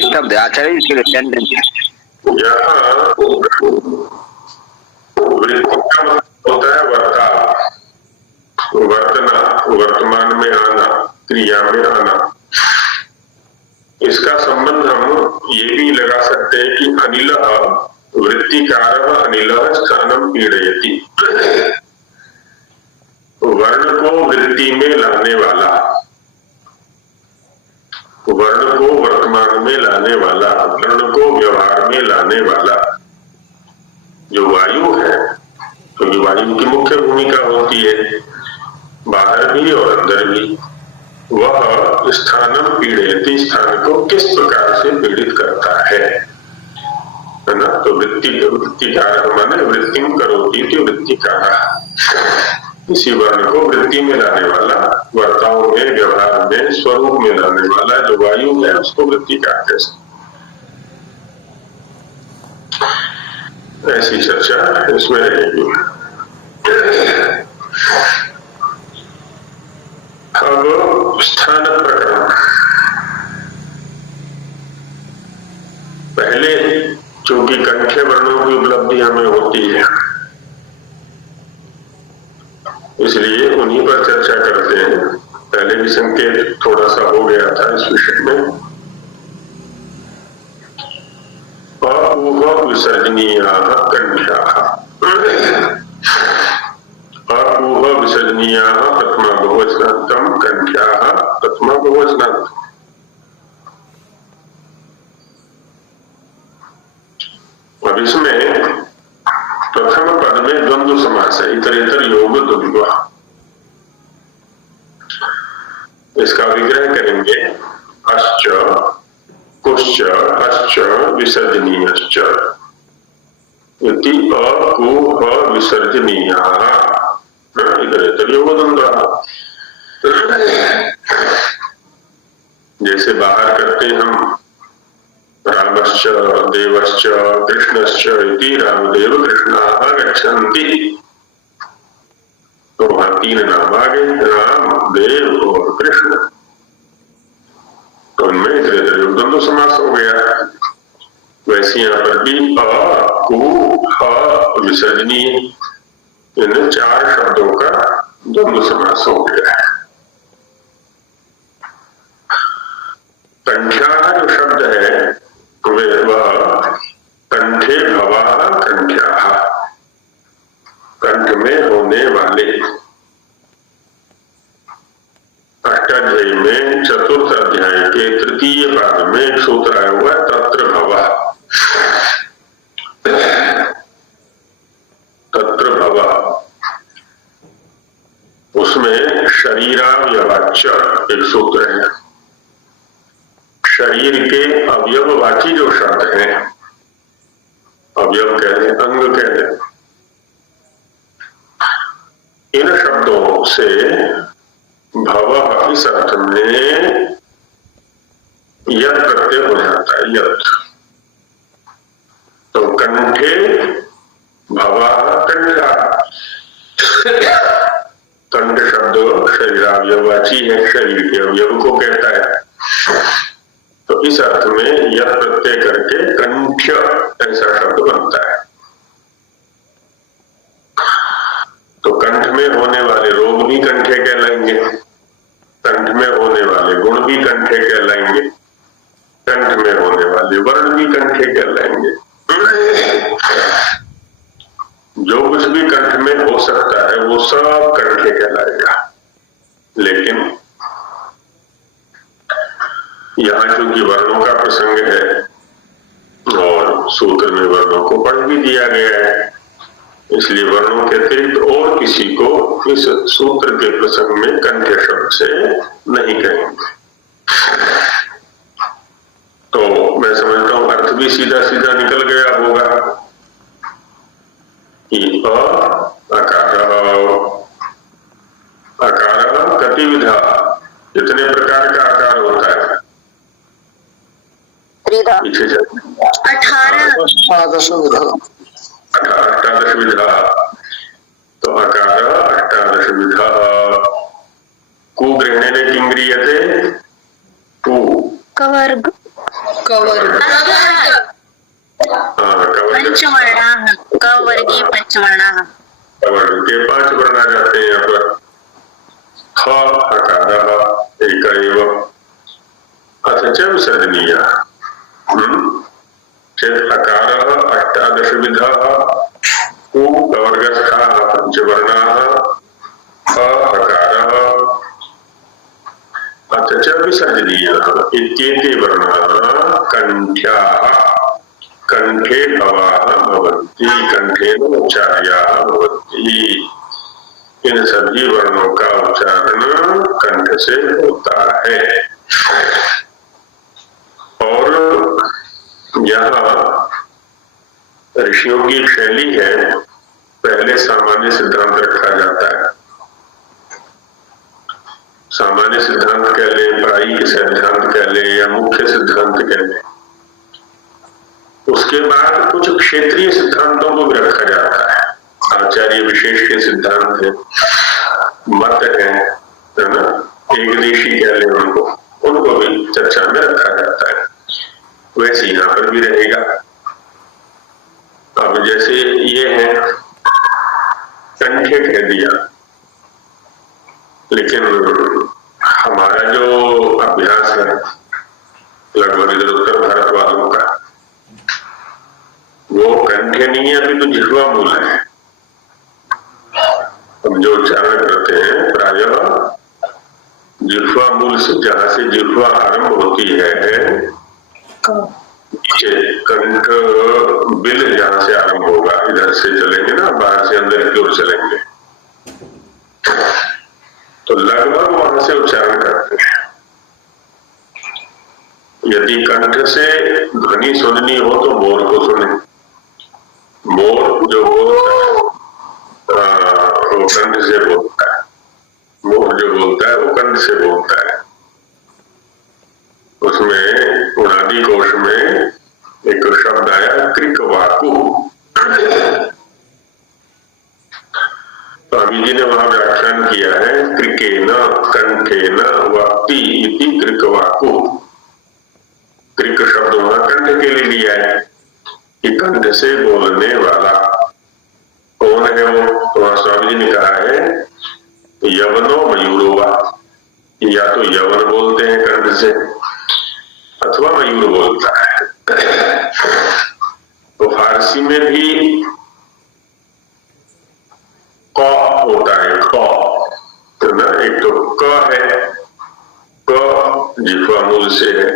शब्द आचार्य यहाँ वृत्ति का मतलब होता है वर्ताव, वर्तना, वर्तमान में आना, क्रिया में आना। इसका संबंध हम ये भी लगा सकते हैं कि अनिलः वृत्तिकारः अनिलः स्थानम पीड़यति, वर्ण को वृत्ति में लाने वाला, वर्ण को वर्तमान में लाने वाला, वर्ण को व्यवहार में लाने वाला जो वायु है, क्योंकि वायु की मुख्य भूमिका होती है बाहर भी और अंदर भी। वह स्थानम पीड़यति, स्थान को किस प्रकार से पीड़ित करता है ना। तो वृत्तिकार माने वृत्तिम करोति इति वृत्तिकारः। इसी वर्ण को वृत्ति में लाने वाला, वर्ताओं में, व्यवहार में, स्वरूप में लाने वाला जो वायु है उसको वृत्तिकार कहते। ऐसी चर्चा इसमें रहेगी। अब स्थान प्रकरण। पहले चूंकि कंठ्य वर्णों की उपलब्धि हमें होती है इसलिए उन्हीं पर चर्चा करते हैं। पहले भी संकेत थोड़ा सा हो गया था इस विषय में। अपूह विसर्जनीयाः कंठ्याः। अपूह विसर्जनीयाः प्रथमा बहुवचनान्तं, कंठ्याः प्रथमा बहुवचनान्तं। अब इसमें प्रथम पद में द्वंद्व समास है, इतरेतर योग द्वंद्व। इसका विग्रह करेंगे। अश्च कुश्च अश्च विसर्जनीयश्च इति अकूह विसर्जनीयाः इतरेतर योग द्वंद्व। जैसे बाहर करते हम रामश्च देवश्च कृष्णश्च इति रामदेव कृष्णाः गच्छन्ति, तो वहां तीन नाम आ गए, राम, देव और कृष्ण। तो उनमें इतरेतर योग द्वंद्व समास हो गया। वैसे यहां पर भी अ कु ह विसर्जनीय इन चार शब्दों का द्वंद्व समास हो गया है। कंठ्याः जो शब्द है वह कंठे भवाः कंठ्याः, कंठ में होने वाले। अष्टाध्यायी में चतुर्थ अध्याय के तृतीय पाद में एक सूत्र आया हुआ है तत्र भवः। तत्र भवः उसमें शरीरावयवाच्य एक सूत्र है। शरीर के अवयववाची जो शब्द हैं, अवयव कह दें, अंग कह दें, इन शब्दों से भव इस अर्थ में यत् प्रत्यय हो जाता है। यत् तो कंठे भवाः कंठ्याः। कंठ शब्द शरीरावयववाची है, शरीर के अवयव को कहता है। तो इस अर्थ में यह प्रत्यय करके कंठ्य ऐसा शब्द बनता है। तो कंठ में होने वाले रोग भी कंठे कहलाएंगे, कंठ में होने वाले गुण भी कंठे कहलाएंगे, कंठ में होने वाले वर्ण भी कंठे कहलाएंगे। जो कुछ भी कंठ में हो सकता है वो सब कंठे कहलाएगा। लेकिन यहाँ चूंकि वर्णों का प्रसंग है और सूत्र में वर्णों को पढ़ भी दिया गया है, इसलिए वर्णों के अतिरिक्त और किसी को इस सूत्र के प्रसंग में कंठ्य शब्द से नहीं कहेंगे। तो मैं समझता हूं अर्थ भी सीधा सीधा निकल गया होगा कि अकार कतिविधा, कितने प्रकार का आकार होता है? 18 विधा। तो अकार 18 विधा। कुगृह्णेन किं गृह्यते? कवर्ग कवर्ग पंचवर्णाः, कवर्गे पंचवर्णाः। कवर्ग के 5 वर्ण आ जाते हैं यहाँ पर। ख अकारः एक एव अथ च विसर्जनीयः। चेत् अकारः 18 विधाः, कु कवर्गस्थाः पंचवर्णाः, ख अकारः अथ च विसर्जनीयः इत्येते वर्णाः कंठ्याः। कंठे भवाः भवन्ति, कंठेन उच्चार्याः भवन्ति। इन सभी वर्णों का उच्चारण कंठ से होता है। और यह ऋषियों की शैली है, पहले सामान्य सिद्धांत रखा जाता है। सामान्य सिद्धांत कह ले, प्रायिक सिद्धांत कह ले या मुख्य सिद्धांत कह ले। उसके बाद कुछ क्षेत्रीय सिद्धांतों को भी रखा जाता है, आचार्य विशेष के सिद्धांत है, मत है ना, एकदेशी कह ले उनको भी चर्चा में रखा जाता है। वैसे यहाँ पर भी रहेगा। अब जैसे ये है, कंठे कह दिया, लेकिन हमारा जो अभ्यास है लगभग इधर उत्तर भारत वालों का, वो कंठे नहीं है, अभी तो जिह्वा मूल है। हम जो उच्चारण करते हैं प्रायः जिह्वा मूल से, जहां से जिह्वा आरंभ होती है, कंठ बिल जहां से आरंभ होगा, इधर से चलेंगे ना, बाहर से अंदर की ओर चलेंगे, तो लगभग वहां से उच्चारण करते हैं। यदि कंठ से ध्वनि सुननी हो तो मोर को सुने। मोर जो बोलता है वो कंठ से बोलता है। मोर जो बोलता है वो कंठ से बोलता है। उसमें उणादि कोश में एक शब्द आया क्रिकवाकु। स्वामी जी ने वहां व्याख्यान किया है, क्रिकेन कंठेन वाक्ति इति क्रिकवाकु। क्रिक शब्द वहां कंठ के लिए लिया है कि कंठ से बोलने वाला कौन है वो। तो स्वामी जी ने कहा है यवनो मयूरोवा, या तो यवन बोलते हैं कंठ से अथवा मयूर बोलता है। तो फारसी में भी क होता है, क, तो ना, एक तो क है, क जिह्वा मूल से है,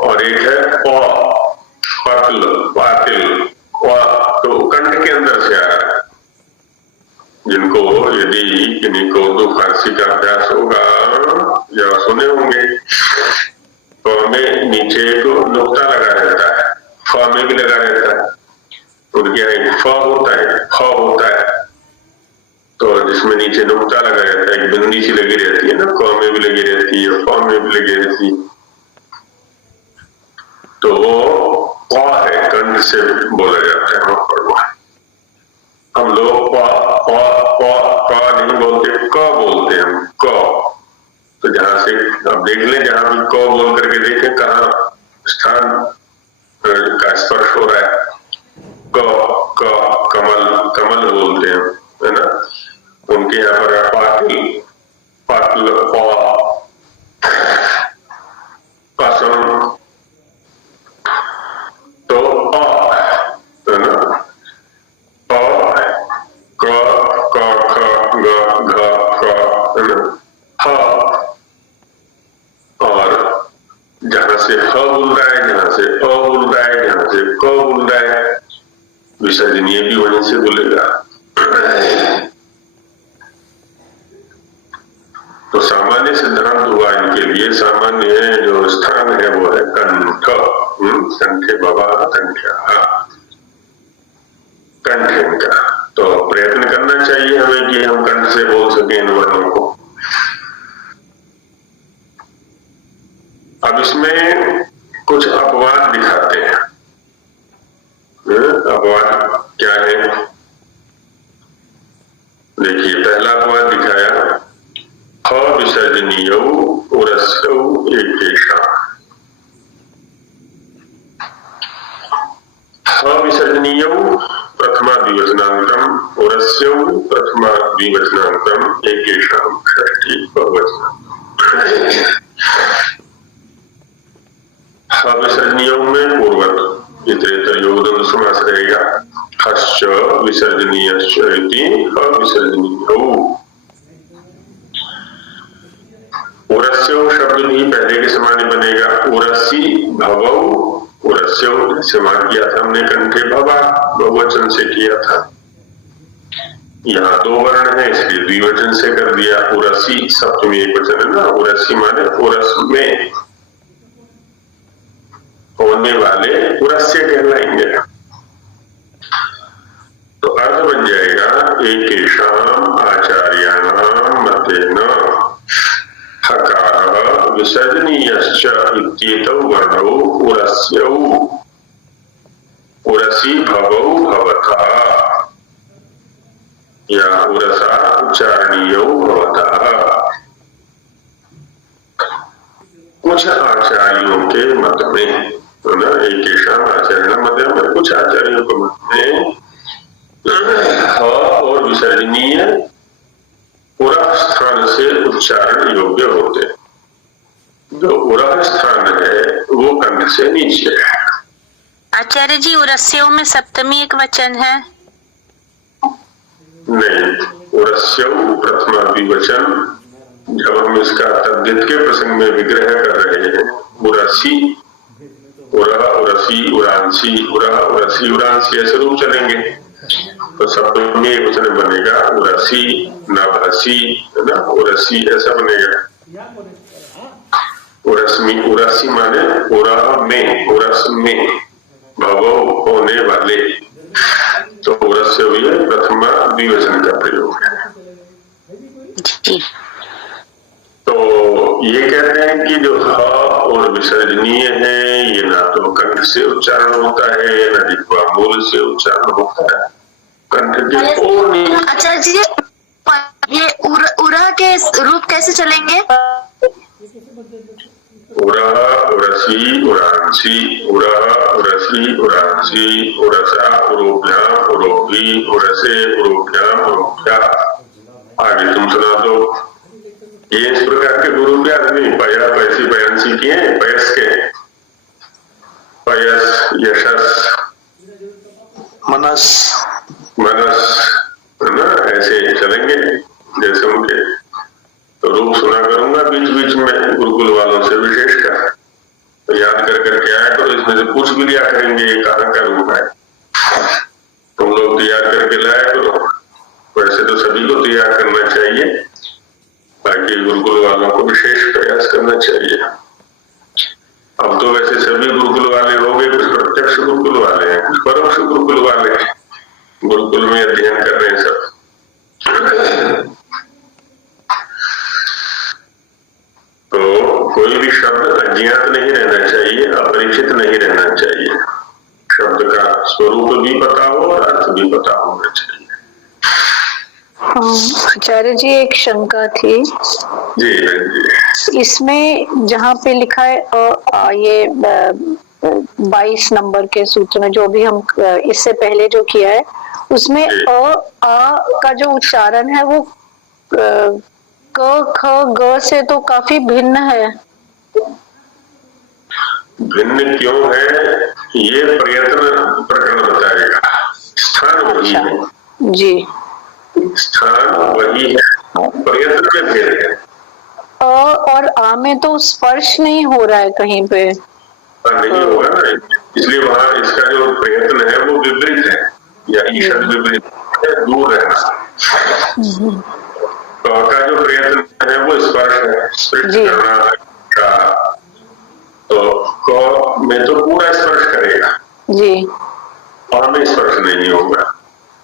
और एक है प, पतल पातिल, तो कंठ के अंदर से आ रहा है। जिनको यदि किन्हीं को उर्दू फारसी का अभ्यास होगा या सुने होंगे, तो हमें नीचे एक नुक्ता लगा रहता है, फ में भी लगा रहता है, उनके यहाँ एक फ होता है, ख होता है, तो जिसमें नीचे नुक्ता लगा रहता है, एक बिंदी सी लगी रहती है ना, क में भी लगी रहती है, फ में भी लगी रहती है, तो वो क है, कंठ से बोला जाता है वहां पर। हम लोग क नहीं बोलते, क बोलते हैं हम, क। तो जहां से अब देख लें, जहां भी क बोल करके देखें कहाँ स्थान का स्पर्श हो रहा है। क कमल, कमल बोलते हैं, है ना। उनके यहाँ पर पाटिल, पाटिल, पसम, तो है ना, और जहां से ह बोल रहा है, जहां से अ बोल रहा है, जहां से क बोल रहा है, विसर्जनीय भी वहीं से बोलेगा। तो सामान्य सिद्धांत हुआ इनके लिए। सामान्य जो स्थान है वो है कंठ, कंठे भवा कंठ्या, कंठ इनका। तो प्रयत्न करना चाहिए हमें कि हम कंठ से बोल सके इन वर्णों को। अब इसमें कुछ अपवाद दिखाते हैं। अपवाद क्या है? देखिए, पहला अपवाद दिखाया अविसर्जनीयौ उरस्यौ एकेषा। अविसर्जनीयौ प्रथमा द्विवचनान्तम् उरस्यौ प्रथमा द्विवचनान्तम् एकेषां षष्ठी बहुवचनम्। अविसर्जनीयों में पूर्वत इतरेतर योगदंड समास रहेगा। हश्च विसर्जनीयश्च इति अविसर्जनीयौ। उरस्यो शब्द भी पहले के समान बनेगा। उरसी भवौ उरस्य उरस्यो जैसे वहां किया था हमने कंठे भवा बहुवचन से किया था, यहाँ दो वर्ण है इसलिए द्विवचन से कर दिया। उरसी सप्तमी एक वचन है ना, उरसी माने उरस में होने वाले उरस्य कहलाएंगे। तो अर्थ बन जाएगा एकेषाम आचार्याणाम मतेन हकारः विसर्जनीयश्च इत्येतौ वर्णौ उरस्यौ उरसी भवौ भवतः या उरसा उच्चारणीयौ भवतः। कुछ आचार्यों के मत में तो ना एकेषाम आचार्याणाम मतेन में कुछ आचार्यों के मत में और विसर्जनीय उरह स्थान से उच्चारण योग्य होते। जो उरह स्थान है वो कंठ से नीचे है। आचार्य जी उरस्यों में सप्तमी एक वचन है? नहीं, उरस्यौ प्रथमा द्विवचन। जब हम इसका तद्धित के प्रसंग में विग्रह कर रहे हैं, उरसी उरह उरसी उरांसी उरह उरसी उरांसी ऐसे रूप चलेंगे तो सप्तमी एक वचन बनेगा उरसी नभसी है ना, उरसी ऐसा बनेगा। उरस्मी उरसी माने उरह में उरस में भवो होने वाले, तो उरस्य हुई है प्रथमा द्विवचन का प्रयोग है। तो ये कहते हैं कि जो ह और विसर्जनीय है ये ना तो कंठ से उच्चारण होता है ना जिह्वा मूल से उच्चारण होता है, कंठ के और नहीं। आचार्य जी ये उरा के रूप कैसे चलेंगे? उरह उरसी उरांसी उरह उरसी उरांसी उरसा उरोभ्याम उरोभी उरसे उरोभ्याम उरोभ्या। आगे तुम सुना दो। ये इस प्रकार के गुरु के आदमी पया पैसी पयांसी किए पयस के पयस यशस मनस मनस है ना, ऐसे चलेंगे जैसे उनके। तो रूप सुना करूंगा बीच बीच में गुरुकुल वालों से विशेषकर, तो याद कर करके आया करो, इसमें से पूछ भी लिया करेंगे ये कहाँ का रूप है, तुम लोग तैयार करके लाया करो। वैसे तो सभी को तैयार करना चाहिए, बाकी गुरुकुल वालों को विशेष प्रयास करना चाहिए। अब तो वैसे सभी गुरुकुल वाले हो गए, कुछ प्रत्यक्ष गुरुकुल वाले हैं, कुछ परोक्ष गुरुकुल वाले हैं, गुरुकुल में अध्ययन कर रहे हैं सब। तो कोई भी शब्द अज्ञात नहीं रहना चाहिए, अपरिचित नहीं रहना चाहिए। शब्द का स्वरूप भी पता हो और अर्थ भी पता होना चाहिए। आचार्य जी एक शंका थी जी जी। इसमें जहाँ पे लिखा है ये 22 नंबर के सूत्र में जो भी हम इससे पहले जो किया है उसमें आ का जो उच्चारण है वो क ख ग से तो काफी भिन्न है। भिन्न क्यों है ये प्रयत्न प्रकरण बताएगा। स्थान वही है जी, स्थान वही है, प्रयत्न में भेद है। और आ में तो स्पर्श नहीं हो रहा है कहीं पे, नहीं होगा ना, इसलिए वहां इसका जो प्रयत्न है वो विपरीत है या ईशद विपरीत है, दूर रहना। का जो प्रयत्न है वो स्पर्श है, स्पर्श करना का, तो क में तो पूरा स्पर्श करेगा जी, और में स्पर्श नहीं होगा,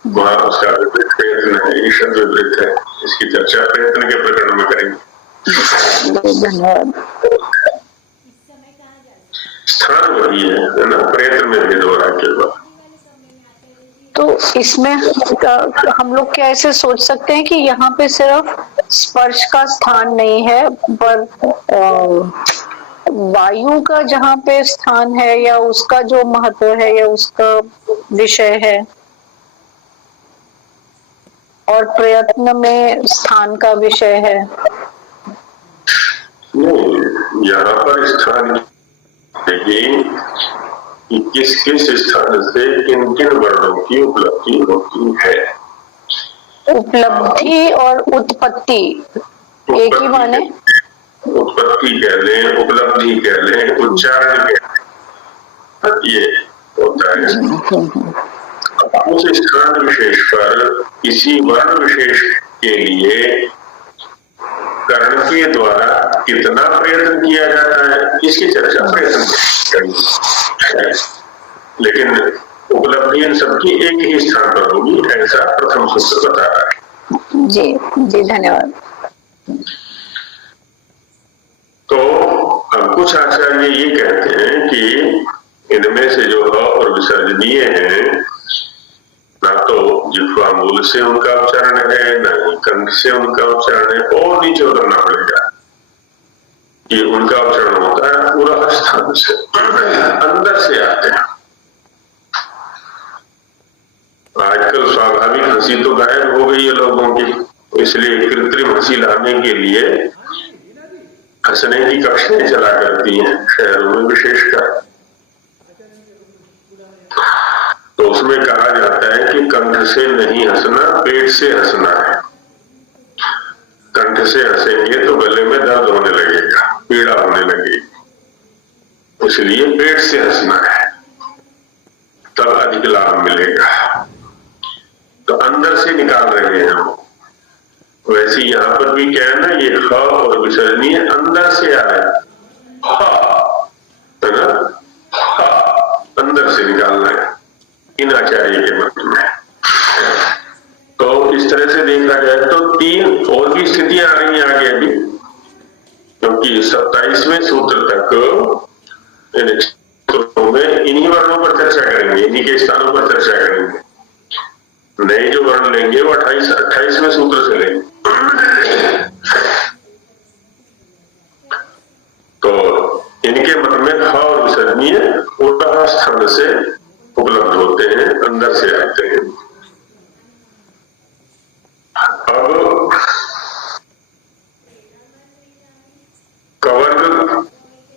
वहां उसका विपरीत प्रयत्न है, ईशद विपरीत है। इसकी चर्चा प्रयत्न के प्रकरण में करेंगे। धन्यवाद। स्थान वही है ना, प्रयत्न में भेद हो रहा है केवल। तो इसमें हम लोग क्या ऐसे सोच सकते हैं कि यहाँ पे सिर्फ स्पर्श का स्थान नहीं है पर वायु का जहाँ पे स्थान है या उसका जो महत्व है या उसका विषय है, और प्रयत्न में स्थान का विषय है। यहाँ पर स्थान कि किस किस स्थान से किन किन वर्णों की उपलब्धि होती है। उपलब्धि और उत्पत्ति एक ही माने? उत्पत्ति कह लें, उपलब्धि कह लें, उच्चारण कह लें, ये होता है। उस स्थान विशेष पर किसी वर्ण विशेष के लिए कर्ण के द्वारा कितना प्रयत्न किया जाता है इसकी चर्चा प्रयत्न करेंगे, लेकिन उपलब्धि इन सबकी एक ही स्थान पर होगी, ऐसा प्रथम सूत्र बता रहा है। जी जी धन्यवाद। तो अब कुछ आचार्य ये कहते हैं कि इनमें से जो ह और विसर्जनीय है, ना तो जिह्वा मूल से उनका उच्चारण है, ना ही कंठ से उनका उच्चारण है, और नीचे उतरना पड़ेगा। ये उनका उच्चारण होता है पूरा स्थान से, अंदर से आते हैं। आजकल स्वाभाविक हंसी तो गायब हो गई है लोगों की, इसलिए कृत्रिम हंसी लाने के लिए हंसने की कक्षाएं चला करती हैं शहरों में विशेषकर। तो उसमें कहा जाता है कि कंठ से नहीं हंसना, पेट से हंसना है। कंठ से हंसेंगे तो गले में दर्द होने लगेगा, पीड़ा होने लगेगी, इसलिए पेट से हंसना है, तब अधिक लाभ मिलेगा। तो अंदर से निकाल रहे हैं हम। वैसे यहां पर भी क्या है ना, ये ख और विसर्जनीय अंदर से आ रहा है ना, अंदर से निकालना है इन आचार्य के मत में। तो इस तरह से देखा जाए तो 3 और भी स्थितियां आ रही हैं आगे अभी, क्योंकि 27वें सूत्र तक इन सूत्रों में इन्हीं वर्णों पर चर्चा करेंगे, इन्हीं के स्थानों पर चर्चा करेंगे। नए जो वर्ण लेंगे वो 28वें सूत्र से लेंगे। तो इनके मत में ख और विसर्जनीय पूरा स्थान से उपलब्ध होते हैं, अंदर से आते हैं। अब कवर्ग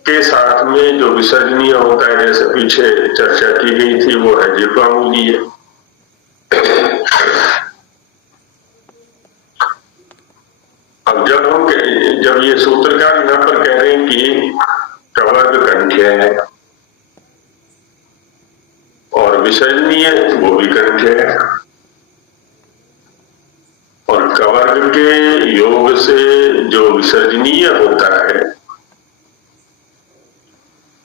के साथ में जो विसर्जनीय होता है, जैसे पीछे चर्चा की गई थी, वो है जिह्वामूलीय। अब जब ये सूत्रकार यहां पर कह रहे हैं कि कवर्ग कंठ है और विसर्जनीय वो भी कंठ है, और कवर्ग के योग से जो विसर्जनीय होता है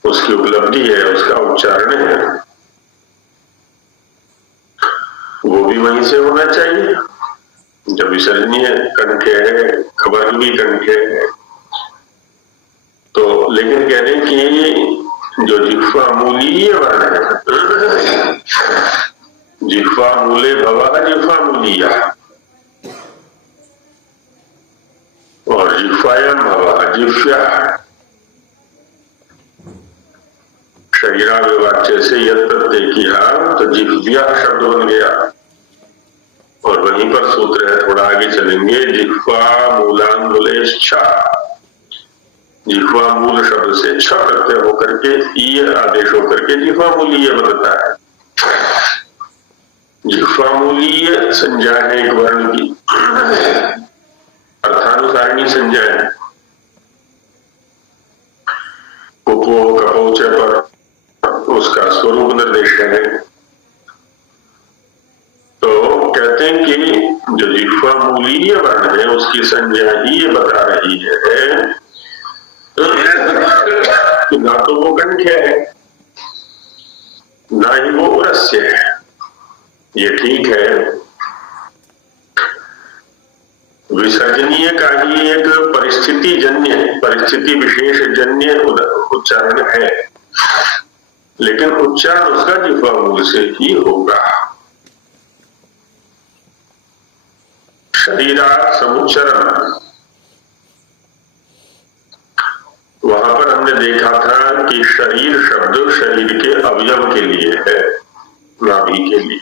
उसकी उपलब्धि है, उसका उच्चारण है, वो भी वहीं से होना चाहिए। जब विसर्जनीय कंठ है, कवर्ग भी कंठ है, तो लेकिन कह रहे हैं कि जो जिह्वामूलीय वर्ण है, जिह्वामूले भवः जिह्वामूलीया और जिह्वायां भवः जिह्व्या, शरीराविवाच्य से यद प्रत्यय किया तो जिह्व्या शब्द बन गया। और वहीं पर सूत्र है, थोड़ा आगे चलेंगे, जिह्वा मूलान्मूलेच्छा, जिह्वा मूल शब्द से छ प्रत्यय होकर के ईय आदेश होकर के जिह्वामूलीय बनता है। जिह्वामूलीय संज्ञा है एक वर्ण की, अर्थानुसारिणी संज्ञा है। कुपो कपोच पर उसका स्वरूप निर्देश है। तो कहते हैं कि जो जिह्वामूलीय वर्ण है उसकी संज्ञा ही ये बता रही है कि ना तो वो कंठ है, ना ही वो रस्य है। ये ठीक है, विसर्जनीय का ही एक परिस्थिति विशेष जन्य उच्चारण है, लेकिन उच्चारण उसका जिह्वामूल से ही होगा। शरीरा समुच्चरण, वहां पर हमने देखा था कि शरीर शब्द शरीर के अवयव के लिए है, नाभि के लिए।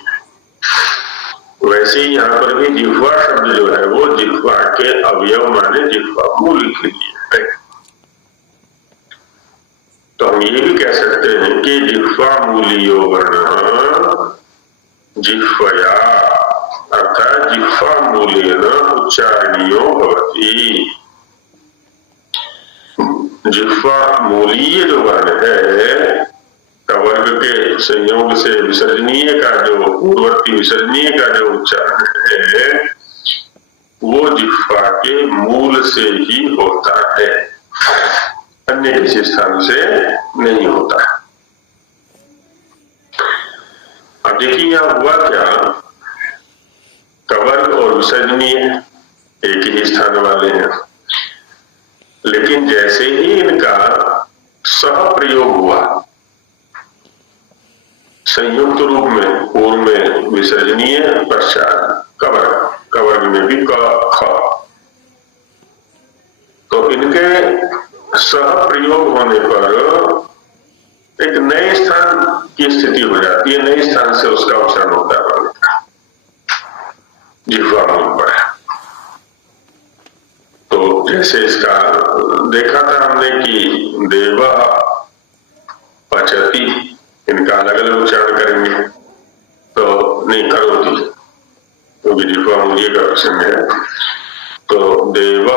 वैसे ही यहाँ पर भी जिह्वा शब्द जो है वो जिह्वा के अवयव माने जिह्वा मूल के लिए है। तो हम ये भी कह सकते हैं कि जिह्वा मूलियो वर्ण जिह्वया अर्थात जिह्वा मूलेन उच्चारणीयो भवति। जिह्वा मूलीय जो वर्ण है कवर्ग के संयोग से विसर्जनीय का जो पूर्ववर्ती विसर्जनीय का जो उच्चारण है वो जिह्वा के मूल से ही होता है, अन्य किसी स्थान से नहीं होता। अब देखिए यहां हुआ क्या, कवर्ग और विसर्जनीय एक ही स्थान वाले हैं, लेकिन जैसे ही इनका सह प्रयोग हुआ संयुक्त रूप में, पूर्व में विसर्जनीय, पश्चात कवर्ग, कवर्ग में भी क ख, तो इनके सह प्रयोग होने पर एक नए स्थान की स्थिति हो जाती है, नए स्थान से उसका उच्चारण होता है जिह्वा मूल पर। तो जैसे इसका देखा था हमने कि देव पचती, इनका अलग अलग उच्चारण करेंगे, तो नहीं करोति क्योंकि जिह्वा मूल्य का प्रसंग है, तो देव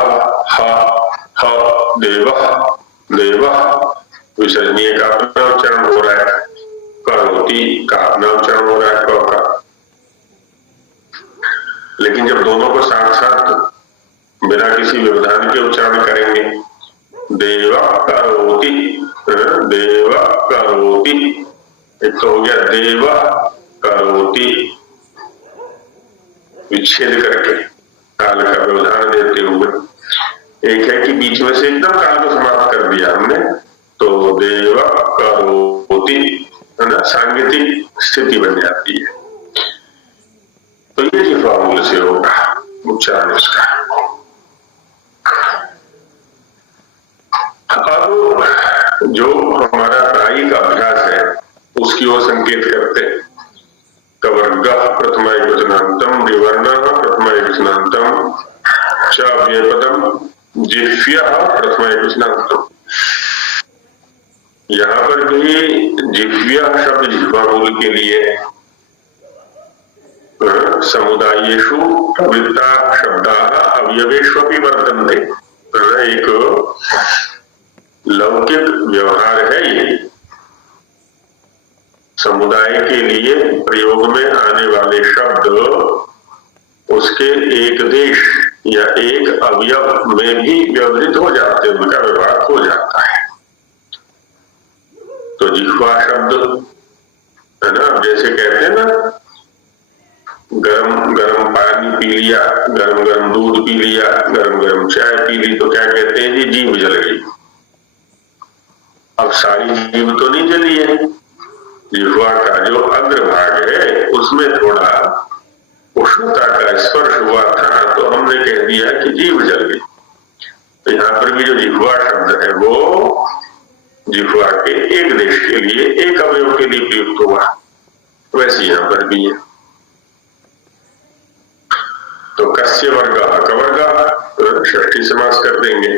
ह देव देव विसर्जनीय का अपना उच्चारण हो रहा है, करोति का अपना उच्चारण हो रहा है क का। लेकिन जब दोनों को साथ साथ बिना किसी व्यवधान के उच्चारण करेंगे, देवा करोति, देवा करोति, एक तो हो गया देवा करोति विच्छेद करके काल का व्यवधान देते हुए, एक है कि बीच में से एकदम काल को समाप्त कर दिया हमने, तो देवा करोति है ना, सांगीतिक स्थिति बन जाती है। तो ये जिह्वा मूल से होगा उच्चारण उसका। अब जो हमारा प्रायिक अभ्यास है उसकी ओर संकेत करते हैं। कवर्ग प्रथमा एकवचनांतम, विवर्ण प्रथमा एकवचनांतम च व्यपदम जिह्व्या प्रथमा एकवचनांतम। यहाँ पर भी जिह्व्या शब्द जिह्वा मूल के लिए समुदायेषु प्रवृत्ता शब्दाः अवयवेष्वपि वर्तन्ते, एक लौकिक व्यवहार है ये। समुदाय के लिए प्रयोग में आने वाले शब्द उसके एक देश या एक अवयव में भी व्यवहृत हो जाते हैं, उनका व्यवहार हो जाता है। तो जिह्वा शब्द है ना, जैसे कहते हैं ना, गरम गरम पानी पी लिया, गरम गरम दूध पी लिया, गरम गरम चाय पी ली, तो क्या कहते हैं जी, जीभ जल गई। अब सारी जीभ तो नहीं जली है, जिह्वा का जो अग्रभाग है उसमें थोड़ा उष्णता का स्पर्श हुआ था, तो हमने कह दिया कि जीभ जल गई। तो यहाँ पर भी जो जिह्वा शब्द है वो जिह्वा के एक देश के लिए, एक अवयव के लिए प्रयुक्त हुआ, वैसे यहाँ पर भी है। तो कस्य वर्ग कवर्ग षष्ठी समास कर देंगे,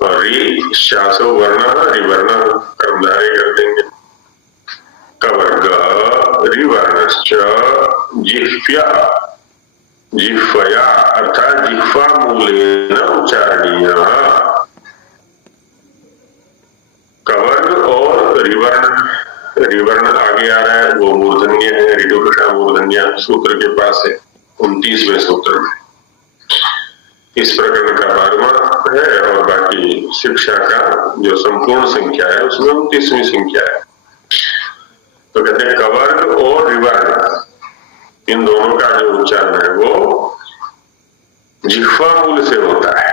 और रि शासो वर्ण रिवर्ण कर्मधारय कर देंगे। कवर्ग रिवर्णश्च जिह्व्या, जिह्वया अर्थात जिह्वा मूलेन उच्चारणीयः। कवर्ग और रिवर्ण, रिवर्ण आगे आ रहा है, वो मूर्धन्य है, ऋतुकषा मूर्धन्य सूत्र के पास है 29वें सूत्र में। इस प्रकरण का 12वां है, और बाकी शिक्षा का जो संपूर्ण संख्या है उसमें 29वीं संख्या है। तो कहते हैं कवर्ग और रिवर्ण, इन दोनों का जो उच्चारण है वो जिह्वा मूल से होता है।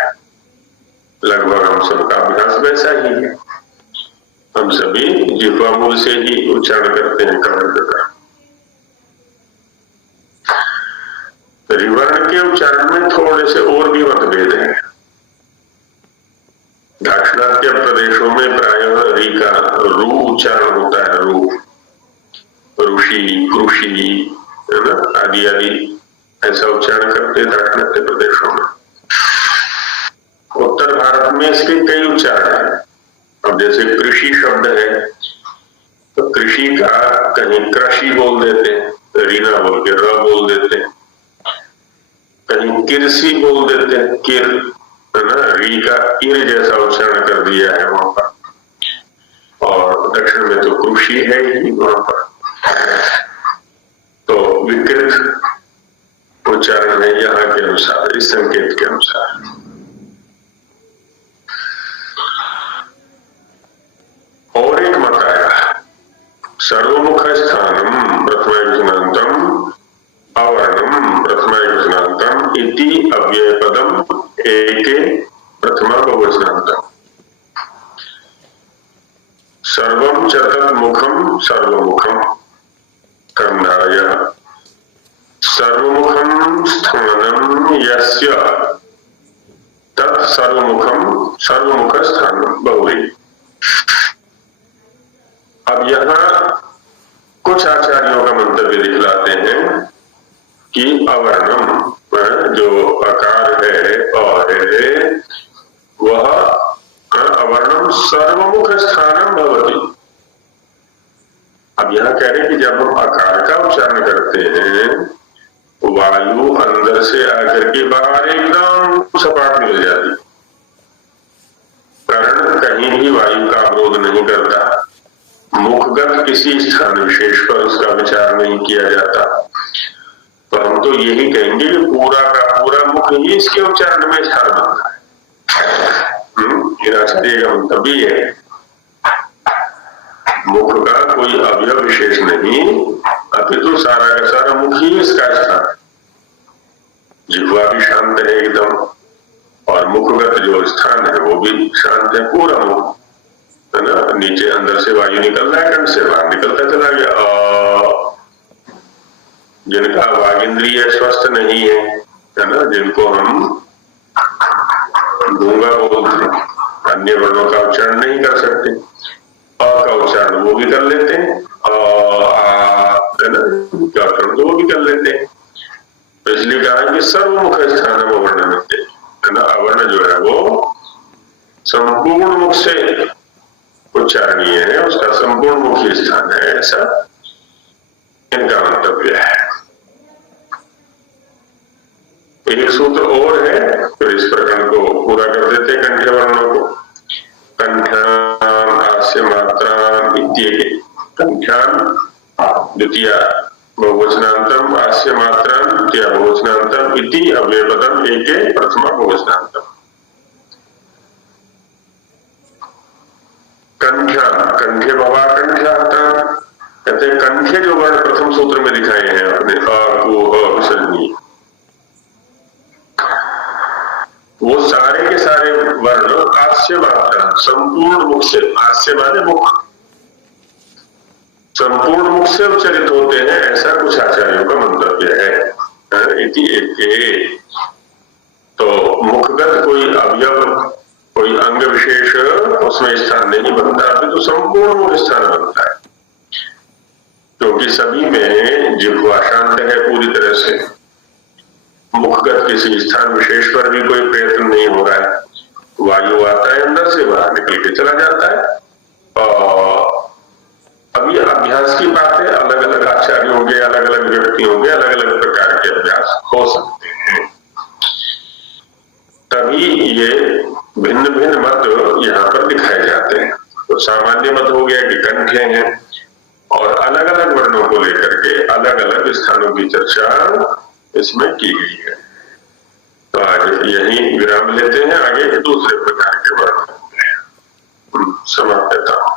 लगभग हम सबका अभ्यास वैसा ही है, हम सभी जिह्वा मूल से ही उच्चारण करते हैं कवर्ग का। रिवर्ण के उच्चारण में थोड़े से और भी मतभेद हैं। दाक्षिणात्य प्रदेशों में प्रायः री का रू उच्चारण होता है, रू, ऋषि, कृषि है ना, आदि आदि ऐसा उच्चारण करते हैं दाक्षिणात्य प्रदेशों में। उत्तर भारत में इसके कई उच्चारण हैं। अब जैसे कृषि शब्द है, तो कृषि का कहीं कृषि बोल देते हैं, रीना बोल के र बोल देते हैं, कहीं किरसी बोल देते हैं, किर है ना, री का इर जैसा उच्चारण कर दिया है वहां पर। और दक्षिण में तो कृषि है ही वहां पर, तो विकृत उच्चारण है यहाँ के अनुसार, इस संकेत के अनुसार। और एक मत आया, सर्वमुख स्थानम प्रथमायुजनांतम अवर्णम प्रथमायुजनांतम इति अव्ययपदम एके प्रथमा बहुवचनांतम। सर्वम च तन्मुखम सर्वमुखम कर्णाय सर्वमुखम स्थानम यस्य तत् सर्वमुखम सर्वमुख स्थानम बहुवी। अब यहाँ कुछ आचार्यों का मंतव्य दिखलाते हैं कि अवर्णम जो आकार है और है वह अवर्णम सर्वमुख स्थानम भवति। अब यहाँ कह रहे हैं कि जब हम आकार का उच्चारण करते हैं वायु अंदर से आकर के बाहर एकदम सपाट मिल जाती, कारण कहीं भी वायु का अवरोध नहीं करता, मुखगत किसी स्थान विशेष पर उसका विचार नहीं किया जाता। तो हम तो यही कहेंगे कि पूरा का पूरा मुख ही इसके उच्चारण में स्थान बनता है। आचार्य का मंतव्य है मुख का कोई अवयव विशेष नहीं, अपितु सारा का सारा मुख ही इसका स्थान। जिह्वा भी शांत है एकदम, और मुखगत जो स्थान है वो भी शांत है, पूरा मुख है ना। नीचे अंदर से वायु निकल रहा है, कंठ से बाहर निकलता चला गया। जिनका वागिंद्रिय स्वस्थ नहीं है ना, जिनको हम गूंगा बोलते हैं, अन्य वर्णों का उच्चारण नहीं कर सकते, अ का उच्चारण वो भी कर लेते हैं, है ना, वो भी कर लेते हैं। तो इसलिए कहा कि सर्वमुख स्थान अवर्ण है ना, अवर्ण जो है वो संपूर्ण मुख से उच्चारणीय है, उसका संपूर्ण मुख्य स्थान है, ऐसा इनका मंतव्य है। एक सूत्र और है, फिर इस प्रकरण को पूरा कर देते कंठ्य वर्णों को। कंठ्याम हास्य मात्राम इत्येके, कंठ्याम द्वितीय बहुवचनांतम हास्य मात्राम द्वितीय बहुवचनांतम इति अव्ययपदम एके प्रथमा बहुवचनांतम। कंठ्या कंठ्य भवा कंठ्याता, कहते कंठ्य जो वर्ण प्रथम सूत्र में दिखाए हैं अपने अ को विसर्जनीय, वो सारे के सारे वर्ण हास्य मात्रा संपूर्ण मुख से, हास्य माने मुख, संपूर्ण मुख से उच्चारित होते हैं, ऐसा कुछ आचार्यों का मंतव्य है। इति एके, तो मुखगत कोई अवयव कोई अंग विशेष उसमें स्थान नहीं बनता, तो संपूर्ण मुख स्थान बनता है, क्योंकि सभी में जिह्वा शांत है पूरी तरह से, मुखगत किसी स्थान विशेष पर भी कोई प्रयत्न नहीं हो रहा है, वायु आता है अंदर से बाहर निकल के चला जाता है। और अब ये अभ्यास की बात है, अलग अलग आचार्य होंगे, अलग अलग व्यक्ति होंगे, अलग अलग प्रकार के अभ्यास हो सकते हैं, तभी ये भिन्न भिन्न मत यहाँ पर दिखाए जाते हैं। तो सामान्य मत हो गया कि कंठ्य हैं, और अलग अलग वर्णों को लेकर के अलग अलग स्थानों की चर्चा इसमें की गई है। तो आज यही विराम लेते हैं, आगे दूसरे प्रकार के वर्ण समाप्त करता हूं।